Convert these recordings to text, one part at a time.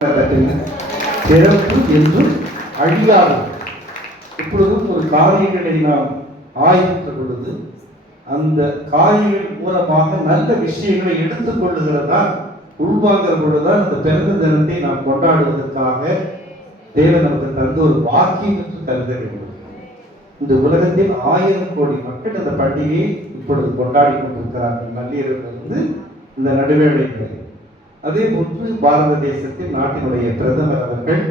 பிறப்பு என்றும் அழியாது. இப்பொழுதும் ஒரு காரியங்களை நாம் ஆய்வித்த பொழுது அந்த காரியங்கள் மூலமாக நல்ல விஷயங்களை எடுத்துக் கொள்ளுகிறதா உள்வாங்கிற பொழுதுதான் இந்த பிறந்த தினத்தை நாம் கொண்டாடுவதற்காக தேவன் நமக்கு தந்த ஒரு வாக்கியம் என்று கருத வேண்டும். இந்த உலகத்தில் 1000 கோடி மக்கள் அந்த பண்டிகையை இப்பொழுது கொண்டாடி கொண்டிருக்கிறார்கள் நள்ளிரவிலிருந்து இந்த நடுவேளைகளை. அதே போன்று பாரத தேசத்தில் நாட்டினுடைய பிரதமர் அவர்கள்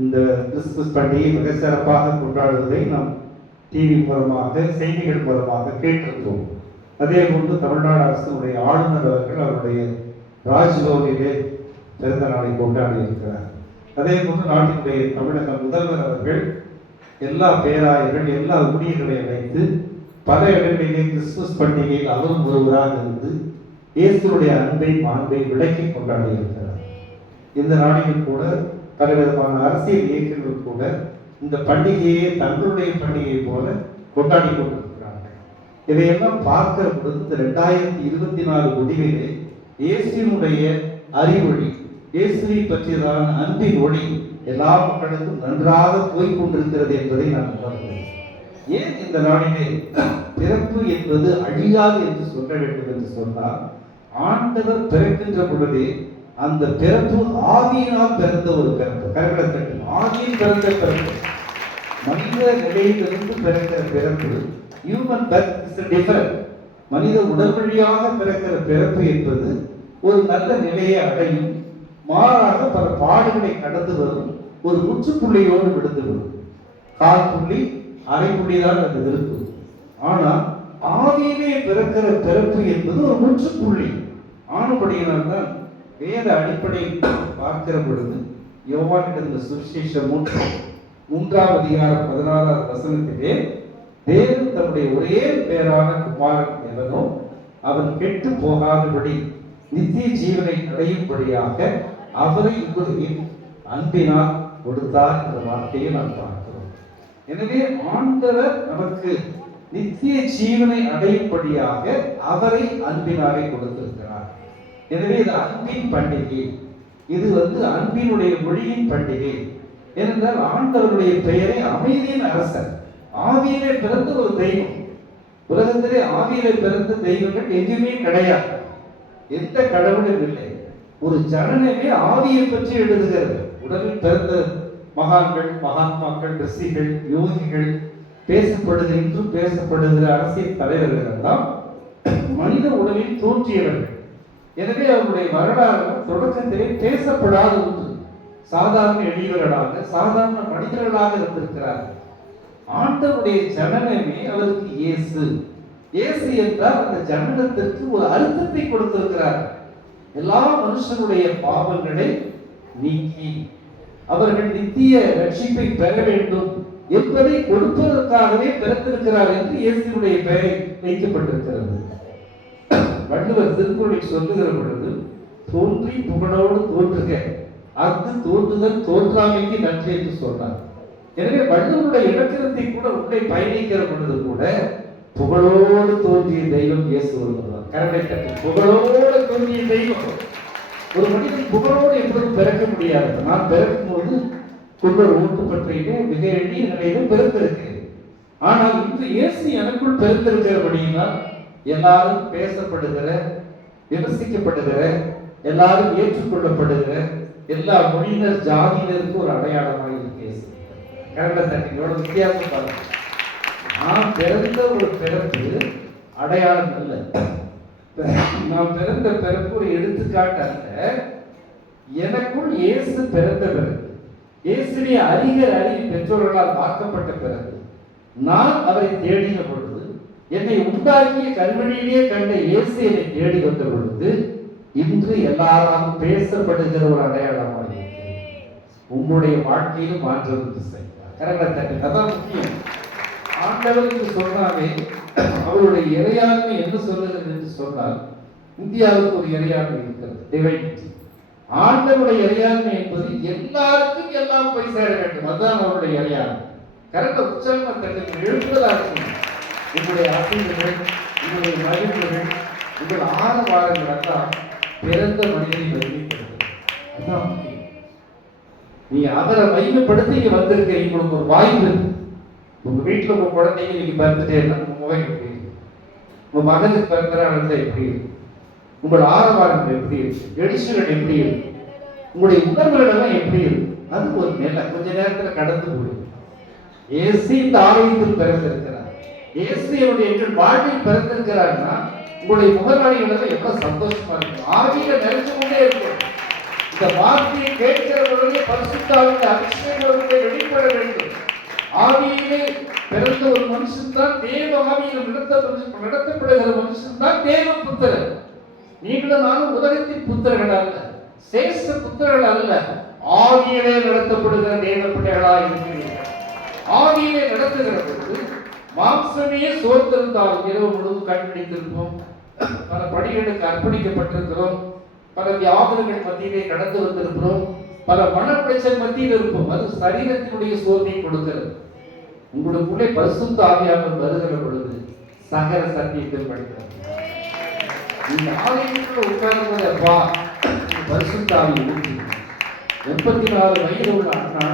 இந்த கிறிஸ்துமஸ் பண்டிகையை மிக சிறப்பாக கொண்டாடுவதை நாம் டிவி மூலமாக செய்திகள் மூலமாக கேட்டிருக்கிறோம். அதே போன்று தமிழ்நாடு அரசினுடைய ஆளுநர் அவர்கள் அவருடைய ராஜ்பவனிலே பிறந்த நாளை கொண்டாடி இருக்கிறார். அதே போன்று நாட்டினுடைய தமிழக முதல்வர் அவர்கள் எல்லா பேராயர்கள் எல்லா ஊழியர்களை அழைத்து பல இடங்களிலே கிறிஸ்துமஸ் பண்டிகையில் அவரும் ஒருவராக இருந்து இயேசுடைய அன்பை மாண்பை விளக்கி கொண்டாடி இருக்கிறார். இந்த நாடுகள் கூட பலவிதமான அரசியல் இயக்கங்கள் கூட இந்த பண்டிகையை தங்களுடைய பண்டிகையை போல கொண்டாடி கொண்டிருக்கிறார்கள். இதையெல்லாம் பார்க்கிற பொழுது இந்த 2024 முடிவிலே இயேசுவினுடைய அறிவொளி, இயேசுவை பற்றியதான அன்பின் ஒளி எல்லா மக்களுக்கும் நன்றாக போய்கொண்டிருக்கிறது என்பதை நான் உணர்கிறேன். ஏன் இந்த நாளிலே பிறப்பு என்பது அழியாது என்று சொல்ல வேண்டும் என்று சொன்னால், ஆண்டவர் பிறக்கின்ற பொழுதே அந்த பிறப்பு ஆவியினால் பிறந்த ஒரு பிறப்பு. கரகடத்தட்டில் ஆவியில் பிறந்த பிறப்பு, மனித நிலையிலிருந்து பிறக்கிற பிறப்பு. Human birth is different. மனித உடல் வழியாக பிறக்கிற பிறப்பு என்பது ஒரு நல்ல நிலையை அடையும், மாறாக பல பாடுகளை கடந்து வரும், ஒரு முற்றுப்புள்ளியோடு விடுத்து வரும். கால் புள்ளி அரை புள்ளிதான் அது இருக்கும். ஆனால் ஆவியிலே பிறக்கிற பிறப்பு என்பது ஒரு முற்றுப்புள்ளி. ஆனபடியினால் தான் வேத அடிப்படையில் பார்க்கிற பொழுது யோவானிடம் சுவிசேஷம் 3ஆம் அதிகாரம் 16ஆவது வசனத்திலே தேவன் தன்னுடைய ஒரே பேரான குமாரன் எவனோ அவன் கெட்டு போகாதபடி நித்திய ஜீவனை அடையும்படியாக அவரை உங்களுக்கு அன்பினால் கொடுத்தார் என்ற வார்த்தையை நாம் பார்க்கிறோம். எனவே ஆண்டவர் நமக்கு நித்திய ஜீவனை அடையும்படியாக அவரை அன்பினாலே கொடுத்திருக்கிறார். எனவே இது அன்பின் பண்டிகை. இது அன்பினுடைய மொழியின் பண்டிகை. ஏனென்றால் ஆண்டவருடைய பெயரை அமைதியின் அரசர், ஆவியிலே பிறந்த ஒரு தெய்வம். உலகத்திலே ஆவியிலே பிறந்த தெய்வங்கள் எங்குமே கிடையாது. எந்த கடவுளும் இல்லை. ஒரு ஜனனமே ஆவியை பற்றி எழுதுகிறது. உடலில் பிறந்த மகான்கள், மகாத்மாக்கள், ரிஷிகள், யோகிகள், பேசப்படுகிற அரசியல் தலைவர்கள் எல்லாம் மனித உடலில் தோன்றியவர்கள். எனவே அவருடைய வரலாறு தொடக்கத்திலே பேசப்படாத ஒன்று. சாதாரண எளியவர்களாக, சாதாரண மனிதர்களாக இருந்திருக்கிறார்கள். ஆண்டவருடைய ஜனனமே அவருக்கு இயேசு. இயேசு என்றால் அந்த ஜனனத்திற்கு ஒரு அர்த்தத்தை கொடுத்திருக்கிறார். எல்லா மனுஷனுடைய பாவங்களை நீக்கி அவர்கள் நித்திய ரட்சிப்பை பெற வேண்டும் என்பதை கொடுப்பதற்காகவே பிறந்திருக்கிறார் என்று இயேசுடைய பெயரை வைக்கப்பட்டிருக்கிறது. வள்ளுவர் திருக்குறளில் சொல்லுகிற பொழுது, தோன்றி புகழோடு தோன்றுக அது தோன்றுதல் தோன்றாமைக்கு நன்றி என்று சொன்னார். எனவே வள்ளுவருடைய இலக்கணத்தை கூட உள்ளே பயணிக்கிற பொழுது கூட புகழோடு தோன்றிய தெய்வம் இயேசு வருகிறார். கரடை தட்டி புகழோடு தோன்றிய தெய்வம். ஒரு மனிதன் புகழோடு எப்பொழுதும் பிறக்க முடியாது. நான் பிறக்கும் போது குள்ளர் ஊட்டு பற்றியிலே மிக எளிய நிலையில பிறந்திருக்கிறேன். ஆனால் இன்று இயேசு எனக்குள் பிறந்திருக்கிறபடியினால் எல்லாரும் பேசப்படுகிற, விமர்சிக்கப்படுகிற, எல்லாரும் ஏற்றுக்கொள்ளப்படுகிற, எல்லா மொழியினர் ஜாதியினருக்கு ஒரு அடையாளமாக இருக்கு இயேசு. கரடை தட்டி எவ்வளவு வித்தியாசம் பாருங்க. நான் பிறந்த ஒரு பிறப்பு அடையாளம் அல்ல. நான் பிறந்த பிறப்பு ஒரு எடுத்துக்காட்டு அல்ல. எனக்குள் இயேசு பிறந்த பிறகு, இயேசுடைய அறிவி பெற்றோர்களால் வாக்கப்பட்ட பிறகு, நான் அவரை தேடின பொழுது, என்னை உண்டாக்கிய கல்வழியிலே கண்ட இயேசு என்னை தேடி வந்த பொழுது, இன்று எல்லாரும் பேசப்படுகிற ஒரு அடையாளமாக உங்களுடைய வாழ்க்கையிலும் மாற்றம் செய்வார். கரகத்தை அதான் முக்கியம். ஆண்டவர் என்று சொன்னாலே அவருடைய இறையாண்மை என்ன சொல்லுகிறது என்று சொன்னால், இந்தியாவுக்கு ஒரு இறையாண்மை இருக்கிறது, டிவைனிட்டி. ஆண்டவருடைய இறையாண்மை என்பது எல்லாருக்கும் எல்லாம் போய் சேர வேண்டும். அதுதான் அவருடைய இறையாண்மை. கரெக்டா உற்சாகமா தட்டுங்கள், எழுப்புதலா இருக்கணும். உங்களுடைய அசைவுகள், உங்களுடைய மகிழ்வுகள், உங்கள் ஆரவாரங்கள் எல்லாம் பிறந்த மனிதனை வலிமைப்படுத்தும். அதுதான் முக்கியம். நீங்க அவரை மையப்படுத்தி இங்க வந்திருக்கீங்க. உங்களுக்கு ஒரு வாய்ப்பு இருக்கு. உங்க வீட்டுல உங்க குழந்தைங்க நீங்க பிறந்துட்டேன்னா உங்க முகம் எப்படி இருக்கு? உங்க மகனுக்கு பிறந்த நடந்த எப்படி இருக்கு? உங்களோட ஆரவாரங்கள் எப்படி இருக்கு? எழுச்சிகள் எப்படி இருக்கு? உங்களுடைய உணர்வுகள் எல்லாம் எப்படி இருக்கு? அது ஒரு நிலை கொஞ்ச நேரத்துல கடந்து போயிடும். இயேசு இந்த ஆலயத்தில் பிறந்திருக்கிறார். இயேசு எங்கள் வாழ்வில் பிறந்திருக்கிறார்னா உங்களுடைய முகநாடிகள் எல்லாம் எவ்வளவு சந்தோஷமா இருக்கும். ஆவியில நிறைஞ்சு கொண்டே இருக்கும். இந்த வார்த்தையை கேட்கிற பொழுதே பரிசுத்த ஆவியின் அபிஷேகம் வெளிப்பட வேண்டும். ஆவியிலே பிறந்த ஒரு மனுஷன் தான் தேவ ஆவியில் நடத்தப்படுகிற மனுஷன் தான் தேவ புத்திரர். நீங்களும் நானும் உலகத்தின் புத்திரர்கள் அல்ல, சேஷ்ட புத்திரர்கள் அல்ல, ஆவியிலே நடத்தப்படுகிற தேவ பிள்ளைகளாக இருக்கிறீர்கள். ஆவியிலே நடத்துகிற பொழுது மாம்சமே சோர்ந்திருந்தாலும் இரவு முழுவதும் கண்டுபிடித்திருப்போம். பல படிகளுக்கு அர்ப்பணிக்கப்பட்டிருக்கிறோம். பல வியாபாரங்கள் மத்தியிலே கடந்து வந்திருக்கிறோம். பல மன பிரச்சனை மத்தியில் இருப்போம். அது சரீரத்தினுடைய சோர்வை கொடுக்கிறது. உங்களுக்குள்ளே பரிசுத்த ஆவியானவர் வருகிற பொழுது சகல சத்தியத்தில் படிக்கிறது. இந்த ஆலயத்தில் உட்கார்ந்து அப்பா பரிசுத்த ஆவி ஊற்றி 84 வயது உள்ள அண்ணா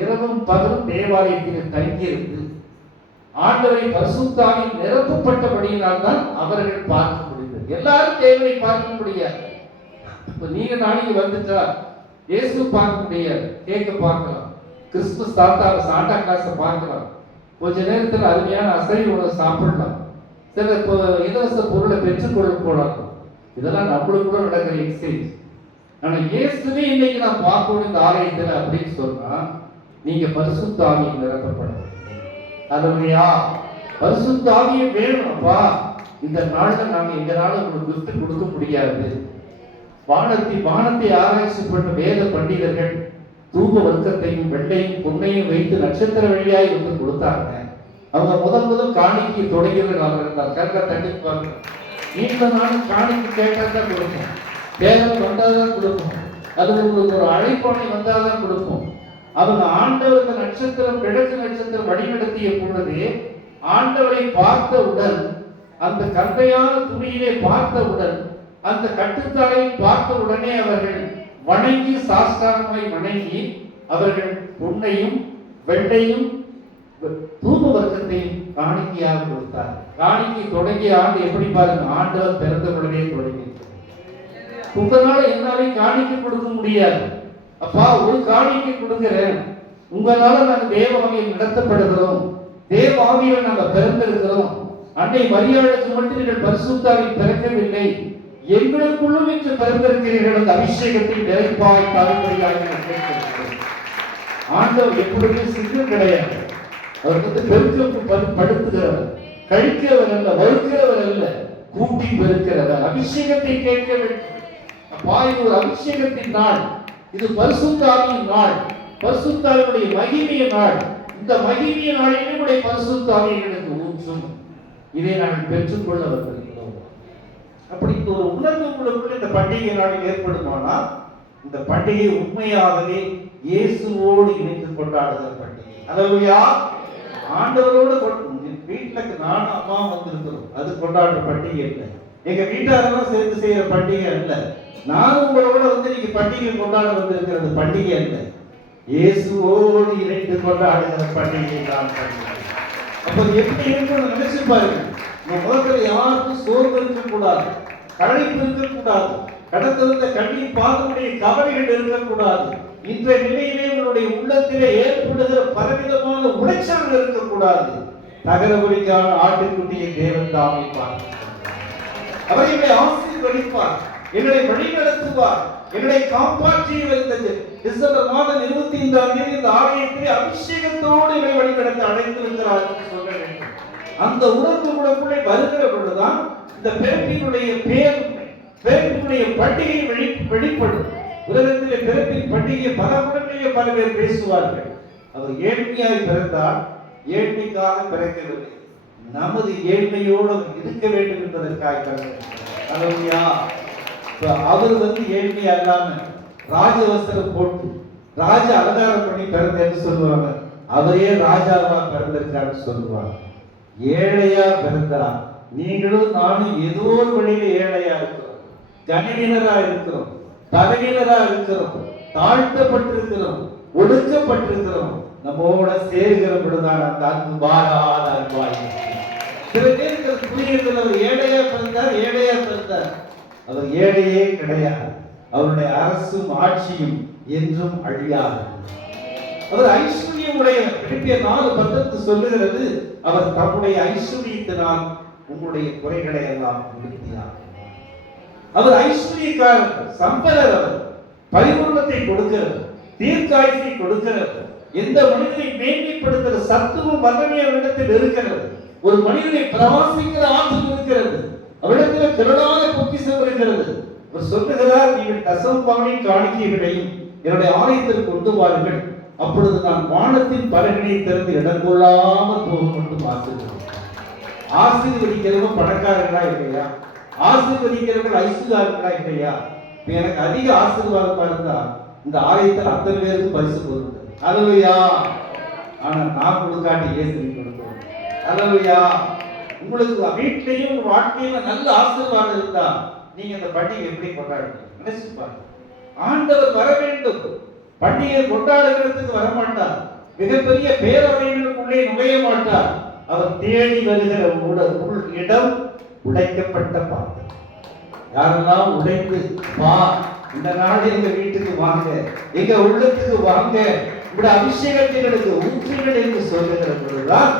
இரவும் பகலும் தேவாலயத்தில் தங்கியிருந்து ஆண்டவரை பரிசுத்த ஆவியில் நிரப்பப்பட்டபடியினால் தான் அவர்கள் பார்க்க முடிந்தது. எல்லாரும் தேவனை பார்க்க முடியாது. இப்ப நீங்க நாளைக்கு வந்துட்டா இயேசு பார்க்க முடியாது, கேட்க பார்க்கலாம். கிறிஸ்துமஸ் தாத்தாவை சாண்டா கிளாஸை பார்க்கலாம். கொஞ்ச நேரத்தில் அருமையான அசைவ உணவு சாப்பிடலாம். சில இலவச பொருளை பெற்றுக்கொள்ள போலாம். இதெல்லாம் நம்மளுக்கு கூட நடக்கிற எக்ஸ்சேஞ்ச். ஆனா இயேசுவே இன்னைக்கு நான் பார்க்கணும் இந்த ஆலயத்தில் அப்படின்னு சொன்னா நீங்க பரிசுத்த ஆவியில் நிரப்பப்படும். அதுலையா பரிசுத்த ஆவியை வேணும்ப்பா. இந்த நாள்ல நாங்க எங்களால உங்களுக்கு கிஃப்ட் கொடுக்க முடியாது. வானத்தை ஆராய்ச்சி பண்ண வேத பண்டிதர்கள் தூப வர்க்கத்தையும் வெள்ளையும் பொன்னையும் வைத்து நட்சத்திர வழியாய் வந்து கொடுத்தாங்க. அவங்க முதல் காணிக்கை தொடங்கியவர்கள் அவர்கள் தான். கருக்க தண்டிப்பாங்க. நீண்ட நாள் காணிக்கை கேட்டாதான் கொடுப்போம், தேவன் வந்தாதான் கொடுப்போம், அது உங்களுக்கு ஒரு அழைப்பானை வந்தாதான் கொடுப்போம். அவங்க ஆண்டவருக்கு நட்சத்திரம் கிழக்கு நட்சத்திரம் வழிநடத்திய பொழுது ஆண்டவரை பார்த்தவுடன், அந்த கந்தையான துணியிலே பார்த்தவுடன், அந்த கட்டுத்தலையை பார்த்த உடனே அவர்கள் வணங்கி சாஸ்தாரமாய் வணங்கி அவர்கள் பொன்னையும் வெள்ளையும் தூப வர்க்கத்தையும் காணிக்கையாக கொடுத்தார். காணிக்கை தொடங்கிய ஆண்டு எப்படி பாருங்க, ஆண்டவர் பிறந்த உடனே தொடங்கி. உங்களால என்னாலே காணிக்கை கொடுக்க முடியாது. அப்பா ஒரு காணிக்கை கொடுக்கிறேன், உங்களால நாங்கள் தேவ ஆவியில் நடத்தப்படுகிறோம், தேவ ஆவியில் நாங்கள் பிறந்திருக்கிறோம். அன்னை மரியாளுக்கு மட்டும் நீங்கள் பரிசுத்தாவில் பிறக்கவில்லை, எங்களுக்குள்ளும் இன்று பிறந்திருக்கிறீர்கள். அந்த அபிஷேகத்தை நிறைப்பாய் தரும்படியாக ஆண்டவர் எப்பொழுதுமே சிங்கம் கிடையாது. அவர் வந்து பெருக்கம் படுத்துகிறவர், கழிக்கிறவர் அல்ல, வறுக்கிறவர் அல்ல, கூட்டி பெருக்கிறவர். அபிஷேகத்தை கேட்க வேண்டும். அப்பா இது ஒரு அபிஷேகத்தின் நாள், இது பரிசுத்த ஆவியின் நாள், பரிசுத்த ஆவியுடைய மகிமைய நாள். இந்த மகிமைய நாளில் நம்முடைய பரிசுத்த ஆவியை எனக்கு ஊற்றும். இதை நாங்கள் பெற்றுக்கொள்ள வந்திருக்கிறோம். அப்படி ஒரு உணர்வு உங்களுக்குள்ள இந்த பண்டிகை நாளில் ஏற்படுமானால் இந்த பண்டிகை உண்மையாகவே இயேசுவோடு இணைந்து கொண்டாடுகிற பண்டிகை. அல்லேலூயா. ஆண்டவரோடு வீட்டுக்கு நானும் அம்மா வந்திருக்கிறோம், அது கொண்டாடுற பண்டிகை இல்லை. எங்க வீட்டாரெல்லாம் சேர்ந்து செய்யற பண்டிகை அல்ல. நானும் உங்களோட வந்து நீங்க பண்டிகை கொண்டாட வந்திருக்கிறது பண்டிகை அல்ல, இயேசுவோடு இணைந்து கொண்டாடுகிற பண்டிகை தான் பண்டிகை. அப்ப எப்படி இருக்குன்னு நினைச்சு பாருங்க. நம்ம முதல்ல யாருக்கும் சோர்வு இருக்கக்கூடாது, களைப்பு இருக்கக்கூடாது, கடந்த கண்ணீர் பாதமுடைய கவலைகள் இருக்கக்கூடாது. இன்றைய நிலையிலே உங்களுடைய உள்ளத்திலே ஏற்படுகிற பலவிதமான உளைச்சல்கள் இருக்கக்கூடாது. தகரபுரிக்கான ஆட்டுக்குட்டியை தேவன் தாமே பார்க்கிறார். அவர் எங்களை ஆசீர்வதிப்பார், எங்களை வழிநடத்துவார், எங்களை காப்பாற்றி வந்தது. டிசம்பர் மாதம் 25ஆம் தேதி இந்த ஆலயத்திலே அபிஷேகத்தோடு எங்களை வழிநடத்த அழைத்திருக்கிறார் என்று சொல்ல வேண்டும். அந்த உணர்வு உங்களுக்குள்ளே வருகிற பொழுதுதான் இந்த பிறப்பினுடைய பிறப்பினுடைய பண்டிகை வெளிப்படும். உலகத்திலே பிறப்பின் பண்டிகை பல உடனே பல பேர் பேசுவார்கள். அவர் ஏழ்மையாய் பிறந்தால் ஏழ்மைக்காக பிறக்கவில்லை, நமது ஏழ்மையோடு இருக்க வேண்டும் என்பதற்காக பிறந்தார். அவர் வந்து ஏழ்மை அல்லாம ராஜவஸ்திரம் போட்டு ராஜ அலங்காரம் பண்ணி பிறந்தேன்னு சொல்லுவாங்க. அவரே ராஜாவா பிறந்திருக்காரு சொல்லுவாங்க. ஏழையா பிறந்தா நீங்களும் நானும் ஏதோ ஒரு வழியில ஏழையா இருக்கிறோம், கனவீனரா இருக்கிறோம், பலவீனரா இருக்கிறோம், தாழ்த்தப்பட்டிருக்கிறோம், ஒடுக்கப்பட்டிருக்கிறோம், நம்மோட சேர்கிற பொழுதுதான் அந்த அன்பு மாறாத அன்பாய். சில பேருக்கு புரியுறதுல அவர் ஏழையா பிறந்தார். அவர் ஏழையே கிடையாது. அவருடைய அரசும் ஆட்சியும் என்றும் அழியாது. அவர் ஐஸ்வர்யம் உடையவர். பிலிப்பியர் 4:10 சொல்லுகிறது, அவர் தம்முடைய ஐஸ்வர்யத்தினால் உங்களுடைய குறைகளை எல்லாம் நிவர்த்தியார். அவர் ஐஸ்வர்யக்காரர், சம்பளர். அவர் பரிபூர்ணத்தை கொடுக்கிறவர், தீர்க்காயுசை கொடுக்கிறவர். எந்த மனிதனை மேன்மைப்படுத்துகிற சத்துவம் வல்லமை அவரிடத்தில் இருக்கிறது. ஒரு மனிதனை பிரவாசிக்கிற ஆற்றல் இருக்கிறது. அவரிடத்தில் திரளான பொக்கிஷம் இருக்கிறது. அவர் சொல்லுகிறார், நீங்கள் தசமபாகை காணிக்கைகளையும் என்னுடைய ஆலயத்தில் கொண்டு வாருங்கள், அப்பொழுது நான் வானத்தின் பலகனை திறந்து இடம் கொள்ளாமல் போகும் என்று ஆசீர்வதிக்கிறேன். ஆசீர்வதிக்கிறவங்க பணக்காரர்களா இல்லையா? ஆசீர்வதிக்கிறவர்கள் ஐஸ்வர்யர்களா இல்லையா? எனக்கு அதிக ஆசீர்வாதமா இருந்தா இந்த ஆலயத்தில் அத்தனை பேருக்கு பரிசு கொடுத்தது. அல்லேலூயா. ஆனா நான் கொடுக்காட்டி இயேசுவை கொடுத்தோம். அல்லேலூயா. உங்களுக்கு வீட்டிலையும் உங்க வாழ்க்கையில நல்ல ஆசீர்வாதம் இருந்தா நீங்க அந்த பண்டிகை எப்படி கொண்டாடுவீங்க? நினைச்சு பாருங்க. ஆண்டவர் வர வேண்டும். பண்டிகை கொண்டாடுகிறதுக்கு வரமாட்டார். மிகப்பெரிய பேரவைகளுக்குள்ளே நுழைய மாட்டார். அவர் தேடி வருகிற இடம் உடைக்கப்பட்ட பாத்திரம். யாரெல்லாம் உடைந்து இந்த நாடு எங்க வீட்டுக்கு வாங்க, எங்க உள்ளத்துக்கு வாங்க, உங்களுடைய அபிஷேகத்திற்கு ஊற்றுகள் என்று சொல்லுகிற பொழுதுதான்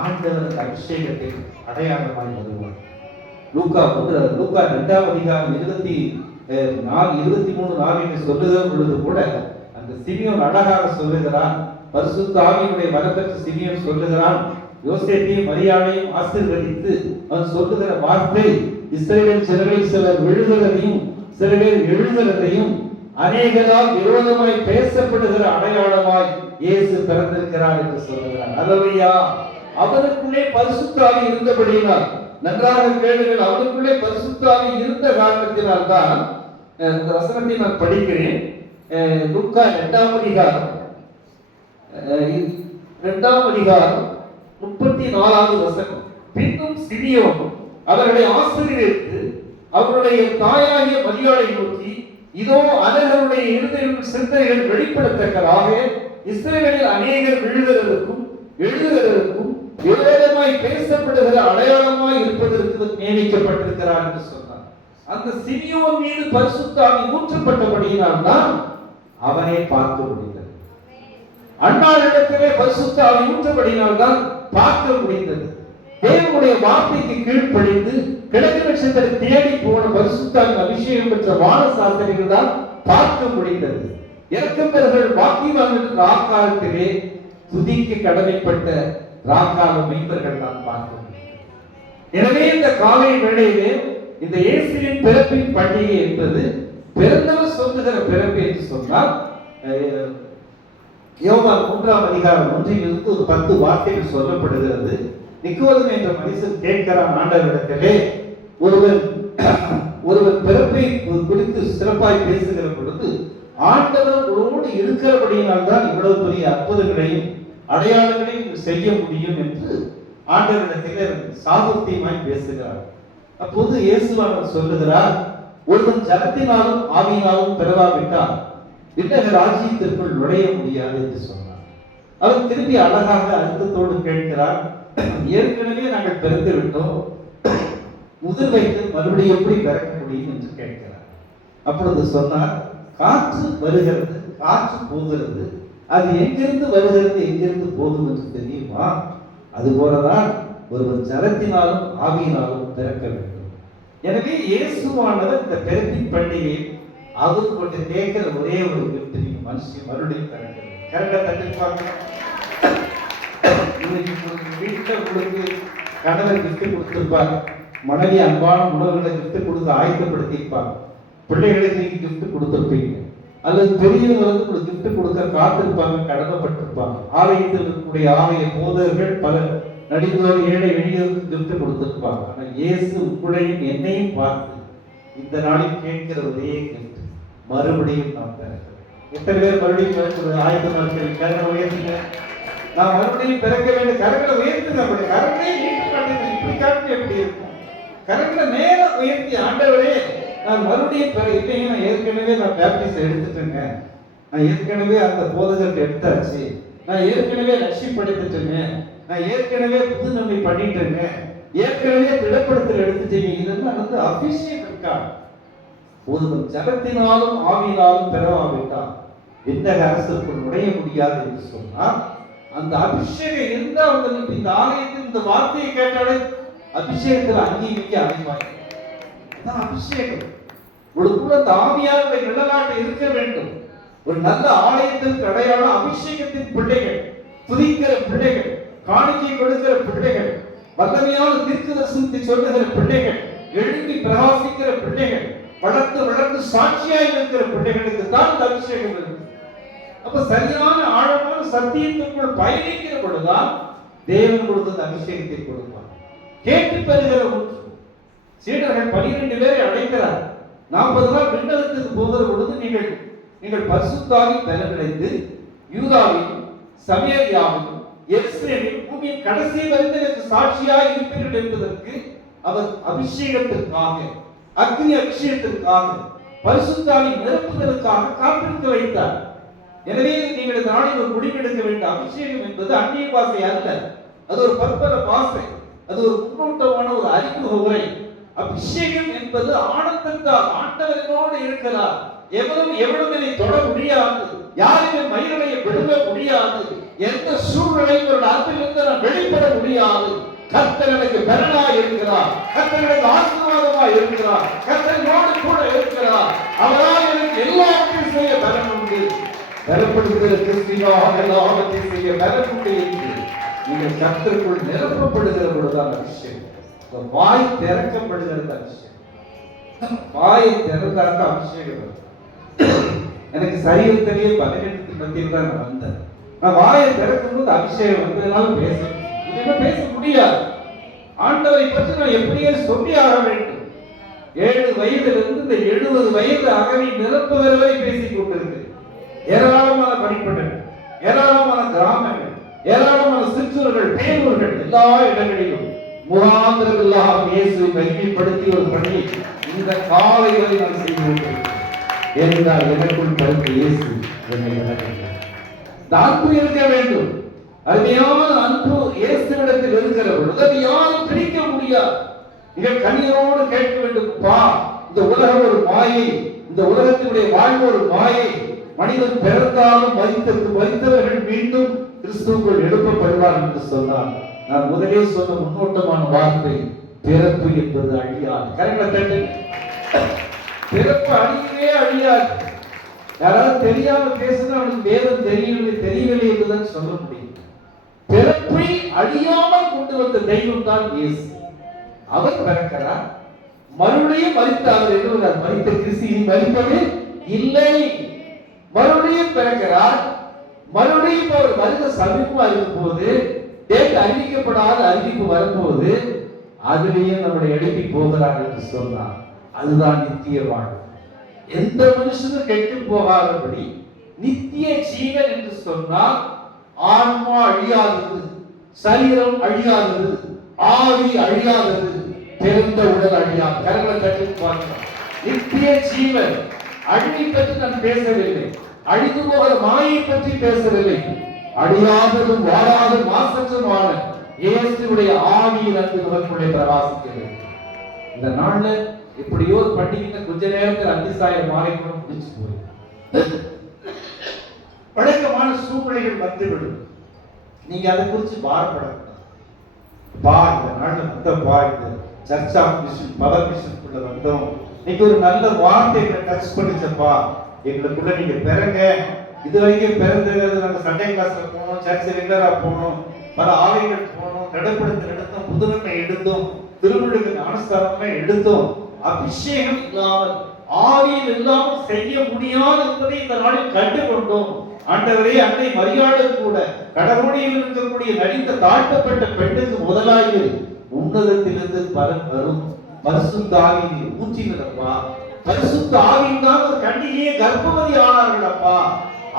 ஆண்டவர் அபிஷேகத்தை அடையாளமாய் வருவார். லூக்கா 2ஆம் அதிகாரம் 23:4 என்று சொல்லுகிற பொழுது கூட அந்த சிமியோன் அழகாக சொல்லுகிறான். பரிசுத்த ஆவியினுடைய வரப்பெற்ற சிமியோன் சொல்லுகிறான், யோசேப்பையும் மரியாதையும் ஆசீர்வதித்து அவன் சொல்லுகிற வார்த்தை, இஸ்ரவேல் சிலரில் சிலர் விழுகிறதையும் சிலர் எழுதுகிறதையும் அநேகரால் விரோதமாய் பேசப்படுகிற அடையாளமாய் இயேசு பிறந்திருக்கிறார் என்று சொல்லுகிறார். அல்லேலூயா. அவருக்குள்ளே பரிசுத்த ஆவி இருந்தபடியினால், நன்றாக கேளுங்கள், அவருக்குள்ளே பரிசுத்த ஆவி இருந்த காரணத்தினால் தான் இந்த வசனத்தை நான் படிக்கிறேன். லூக்கா 2ஆம் அதிகாரம் 34வது வசனம். பின்னும் சிமியோன் அவர்களை ஆசீர்வதித்து அவருடைய தாயாகிய மரியாதை நோக்கி, இதோ அநேகருடைய இருதயங்கள் சிந்தைகள் வெளிப்படத்தக்கதாக இஸ்ரவேலில் அநேகர் விழுகிறதற்கும் எழுதுகிறதற்கும் விரோதமாய் பேசப்படுகிற அடையாளமாய் இருப்பதற்கு நியமிக்கப்பட்டிருக்கிறார் என்று சொன்னார். அந்த சிமியோன் மீது பரிசுத்த ஆவி ஊற்றப்பட்டபடியினால் தான் அவனை பார்க்க முடிந்தது. அன்னாரிடத்திலே பரிசுத்த ஆவி ஊற்றப்படியினால் தான் பார்க்க முடிந்தது. தேவனுடைய வார்த்தைக்கு கீழ்ப்படிந்து கிழக்கு நட்சத்திரத்தை தேடி போன பரிசுத்தாவின் அபிஷேகம் பெற்ற வானசாஸ்திரிகள் தான் பார்க்க முடிந்தது. இறக்கப்பெறுகள் வாக்கியவான்கள் ராக்காலத்திலே துதிக்கு கடமைப்பட்ட ராக்கால மெய்ப்பர்கள் தான் பார்க்க முடியும். எனவே இந்த காலை வேளையிலே இந்த இயேசுவின் பிறப்பின் பண்டிகை என்பது பிறந்தவர் சொல்லுகிற பிறப்பு என்று சொன்னால், யோவான் 3ஆம் அதிகாரம் 1 ஒரு 10 வார்த்தைகள் சொல்லப்படுகிறது. நிக்கோதேம் என்ற மனுஷன் கேட்கிறான் ஆண்டவரிடத்திலே, ஒருவர் பிறப்பை குறித்து சிறப்பாய் பேசுகிற பொழுது ஆண்டவர் உங்களோடு இருக்கிறபடியினால் தான் இவ்வளவு பெரிய அற்புதங்களையும் அடையாளங்களையும் செய்ய முடியும் என்று ஆண்டவரிடத்திலே சாதுத்தியமாய் பேசுகிறார். அப்போது இயேசுவானவர் சொல்லுகிறார், ஒருவன் ஜலத்தினாலும் ஆவியினாலும் பிறவாவிட்டால் விண்ணக ராஜ்யத்திற்குள் நுழைய முடியாது என்று சொன்னார். அவர் திருப்பி அழகாக அர்த்தத்தோடு கேட்கிறார், ஏற்கனவே நாங்கள் பிறந்து விட்டோம், முதல் வைத்து மறுபடியும் எப்படி பிறக்க முடியும் என்று கேட்கிறார். அப்பொழுது சொன்னார், காற்று வருகிறது, காற்று போகிறது, அது எங்கிருந்து வருகிறது எங்கிருந்து போகும் என்று தெரியுமா? அதுபோலதான் ஒருவர் ஜலத்தினாலும் ஆவியினாலும் பிறக்க வேண்டும். எனவே இயேசுவானவர் இந்த பிறப்பின் பண்டிகை அவர் கொண்டு கேட்கிற ஒரே ஒரு கிஃப்ட், நீங்க மனுஷன் மறுபடியும் பிறக்கிறது. கரெக்டா தட்டிருப்பாங்க. வீட்டுல உங்களுக்கு கணவர் கிஃப்ட் கொடுத்திருப்பாங்க, மனைவி அன்பான உணவுகளை கிஃப்ட் கொடுத்து ஆயத்தப்படுத்தியிருப்பாங்க, பிள்ளைகளுக்கு நீங்க கிஃப்ட் கொடுத்திருப்பீங்க, அல்லது பெரியவங்க உங்களுக்கு கிஃப்ட் கொடுக்க காத்திருப்பாங்க, கடமைப்பட்டிருப்பாங்க. ஆலயத்தில் இருக்கக்கூடிய ஆலய போதகர்கள் பல நடிகர் ஏழை எளியவருக்கு கிஃப்ட் கொடுத்திருப்பாங்க. ஆனால் இயேசு உங்களையும் என்னையும் பார்த்து இந்த நாளில் கேட்கிற ஒரே கிஃப்ட், மறுபடியும் நாம் பிறக்கிறோம். எத்தனை பேர் மறுபடியும் பிறக்கிறது ஆயத்தமாக இருக்கிறது? கரங்களை உயர்த்துங்க. நான் மறுபடியும் பிறக்க வேண்டும். கரங்களை உயர்த்துங்க. அப்படி கரங்களே நீட்ட மாட்டேங்க. இப்படி காட்டு எப்படி இருக்கும்? கரங்களை நேரம் உயர்த்தி, ஆண்டவரே நான் மறுபடியும் இல்லைங்க, நான் ஏற்கனவே நான் பேப்டிஸ்ட் எடுத்துட்டேங்க, நான் ஏற்கனவே அந்த போதகத்தை எடுத்தாச்சு, நான் ஏற்கனவே லட்சியப்படுத்திட்டேங்க, நான் ஏற்கனவே புது நன்மை பண்ணிட்டேங்க, ஏற்கனவே திடப்படுத்தல் எடுத்துட்டீங்க. இதெல்லாம் அபிஷேகம் இருக்கா? ஒருவன் ஜகத்தினாலும் ஆவியினாலும் பெறவாவிட்டால் விண்ணக அரசுக்குள் நுழைய முடியாது என்று சொன்னால், அந்த அபிஷேகம் இருந்தா அவங்களுக்கு இந்த ஆலயத்தில் இந்த வார்த்தையை கேட்டாலே அபிஷேகத்தில் அங்கீகரிக்க அமைவாங்க. அதான் அபிஷேகம். உங்களுக்குள்ள அந்த ஆவியாருடைய நிழலாட்ட இருக்க வேண்டும். ஒரு நல்ல ஆலயத்திற்கு அடையாளம் அபிஷேகத்தின் பிள்ளைகள், துதிக்கிற பிள்ளைகள், காணிக்கை கொடுக்கிற பிள்ளைகள், வல்லமையான தீர்க்கதரிசனத்தை சொல்லுகிற பிள்ளைகள், எழும்பி பிரகாசிக்கிற பிள்ளைகள், வளர்த்து சாட்சியாய் இருக்கிற பிள்ளைகளுக்கு தான் இந்த அபிஷேகம் இருக்கு. அப்ப சரியான ஆழமான சத்தியத்திற்குள் பயணிக்கிற பொழுதுதான் தேவன் கொடுத்த அபிஷேகத்தை கொடுப்பார். கேட்டு பெறுகிற ஒன்று. சீடர்கள் 12 பேரை அழைக்கிறார். 40 நாள் விண்ணகத்துக்கு போகிற பொழுது நீங்கள் பரிசுத்தாவி பலனடைந்து யூதாவில், சமேரியாவில், எருசலேமில் பூமியின் கடைசி வரைக்கும் சாட்சியாய் இருப்பீர்கள் என்பதற்கு அவர் அபிஷேகத்திற்காக, அக்னி அபிஷேகத்திற்காக, பரிசுத்தாவின் நிரப்புதலுக்காக காத்திருக்க வைத்தார். எனவே நீங்கள் இந்த நாளில் ஒரு முடிவெடுக்க வேண்டிய அபிஷேகம் என்பது அந்நிய பாசை அல்ல. அது ஒரு பற்பல பாசை, அது ஒரு முன்னோட்டமான ஒரு அறிமுக உரை. அபிஷேகம் என்பது ஆனந்தத்தால் ஆண்டவரோடு இருக்கிறார். எவனும் என்னை தொட முடியாது, யாருமே மயிரலையை விடுக்க முடியாது, எந்த சூழ்நிலையும் ஒரு அன்பிலிருந்து நான் வெளிப்பட முடியாது. கர்த்தர் எனக்கு பலனாய் இருக்கிறார், கர்த்தர் எனக்கு ஆசீர்வாதமாய் இருக்கிறார், கர்த்தரோடு கூட இருக்கிறார். அவரால் எனக்கு எல்லாவற்றையும் செய்ய பலன் உண்டு. பலப்படுகிற கிறிஸ்துவாக எல்லாவற்றையும் செய்ய பலன் உண்டு என்று நீங்கள் கர்த்தருக்குள் நிரப்பப்படுகிற பொழுதுதான் அபிஷேகம். வாய் திறக்கப்படுகிறது அபிஷேகம். வாயை திறந்தாக்க அபிஷேகம். எனக்கு சரீரத்திலேயே 18 மத்தியில் தான் நான் வந்தேன். நான் வாயை திறக்கும் போது அபிஷேகம் வந்ததுனால பேச முடியாது. ஆண்டவரை பற்றி நான் எப்படியே சொல்லி ஆக வேண்டும். 7 வயதிலிருந்து இந்த 70 வயது அகவை நிரப்புகிற வரை பேசிக் கொண்டிருக்கு. ஏராளமான படிப்பட்டங்கள், ஏராளமான கிராமங்கள், ஏராளமான சிற்றூர்கள், பேரூர்கள், எல்லா இடங்களிலும் முகாந்திரம் இல்லாமல் இயேசுவை மகிமைப்படுத்தி ஒரு பணியை இந்த காலை வரை நான் செய்து கொண்டிருக்கிறேன். ஏனென்றால் எனக்குள் படுத்த இயேசு என்னை நடக்கிறார். இந்த அன்பு இருக்க வேண்டும். அருமையான அன்பு இயேசுவிடத்தில் இருக்கிற பொழுது அது யாரும் பிரிக்க முடியாது. நீங்கள் கண்ணீரோடு கேட்க வேண்டும், இந்த உலகம் ஒரு மாயை, இந்த உலகத்தினுடைய வாழ்வு ஒரு மாயை. மனிதன் பிறந்தாலும் மரித்தவர்கள் மீண்டும் கிறிஸ்துவுக்குள் எழுப்பப்படுவார் என்று சொன்னார். நான் முதலே சொன்ன முன்னோட்டமான வார்த்தை, பிறப்பு என்பது அழியாது. பிறப்பு அழியவே அழியாது. யாராவது தெரியாம பேசுனா அவனுக்கு வேதம் தெரியவில்லை என்றுதான் சொல்ல முடியும். பிறப்பை அழியாமல் கொண்டு வந்த தெய்வம் தான் இயேசு. அவர் பிறக்கிறார், மறுபடியும் மரித்த அவர் என்ன மரித்த கிறிஸ்து மரிப்பது இல்லை, மறுபடியும் பிறக்கிறார். மறுபடியும் அவர் வருக சமீபமா இருக்கும் போது, அறிவிக்கப்படாத அறிவிப்பு வரும்போது அதிலேயும் நம்மளை எழுப்பி போகிறார் என்று சொன்னார். அதுதான் நித்திய வாழ்வு. எந்த மனுஷனும் கெட்டு போகாதபடி நித்திய ஜீவன் என்று சொன்னால் ஆன்மா அழியாதது, சரீரம் அழியாதது, ஆவி அழியாதது, பிறந்த உடல் அழியாது. கரங்களை கட்டி பார்க்கிறோம். நித்திய ஜீவன் அழிவை பற்றி நான் பேசவில்லை, அழிந்து போகிற மாயை பற்றி பேசவில்லை. அழியாததும் வாழாததும் மாசற்றமான இயேசுவுடைய ஆவியில் அன்பு நமக்குள்ளே பிரகாசிக்கிறது. இந்த நாள்ல எப்படியோ பண்டிகை கொஞ்ச நேரத்தில் அந்திசாயம் மாறிக்கணும் முடிச்சு போய் பழக்கமான சூழ்நிலைகள் வந்துவிடும். நீங்க அதை குறித்து பாரப்படக்கூடாது. இந்த நாள்ல வந்தப்பா, இந்த சர்ச் ஆஃப் மிஷன், பவர் மிஷனுக்குள்ள வந்தோம், இன்னைக்கு ஒரு நல்ல வார்த்தை டச் பண்ணிச்சப்பா, எங்களுக்குள்ள நீங்க பெறங்க. இது வரைக்கும் பிறந்தது நாங்கள் சண்டே கிளாஸ்ல போனோம், சர்ச் ரெகுலரா போனோம், பல ஆலயங்கள் போனோம், நடைபடுத்தல் எடுத்தோம், புதுநன்மை எடுத்தோம், திருவிழுக்கு ஞானஸ்தானமே எடுத்தோம். அபிஷேகம் இல்லாமல், ஆவியில் இல்லாமல் செய்ய முடியாது என்பதை இந்த நாளில் கண்டு கொண்டோம். ஆண்டவரே, அன்னை மரியாதை கூட கடவுளில் இருக்கக்கூடிய நடித்த தாழ்த்தப்பட்ட பெண்ணுக்கு முதலாகி உன்னதத்திலிருந்து பலன் வரும். பரிசுத்த ஆவியை ஊற்றினப்பா, பரிசுத்த ஆவியின் தான் ஒரு கண்ணிலேயே கர்ப்பவதி ஆனார்கள் அப்பா.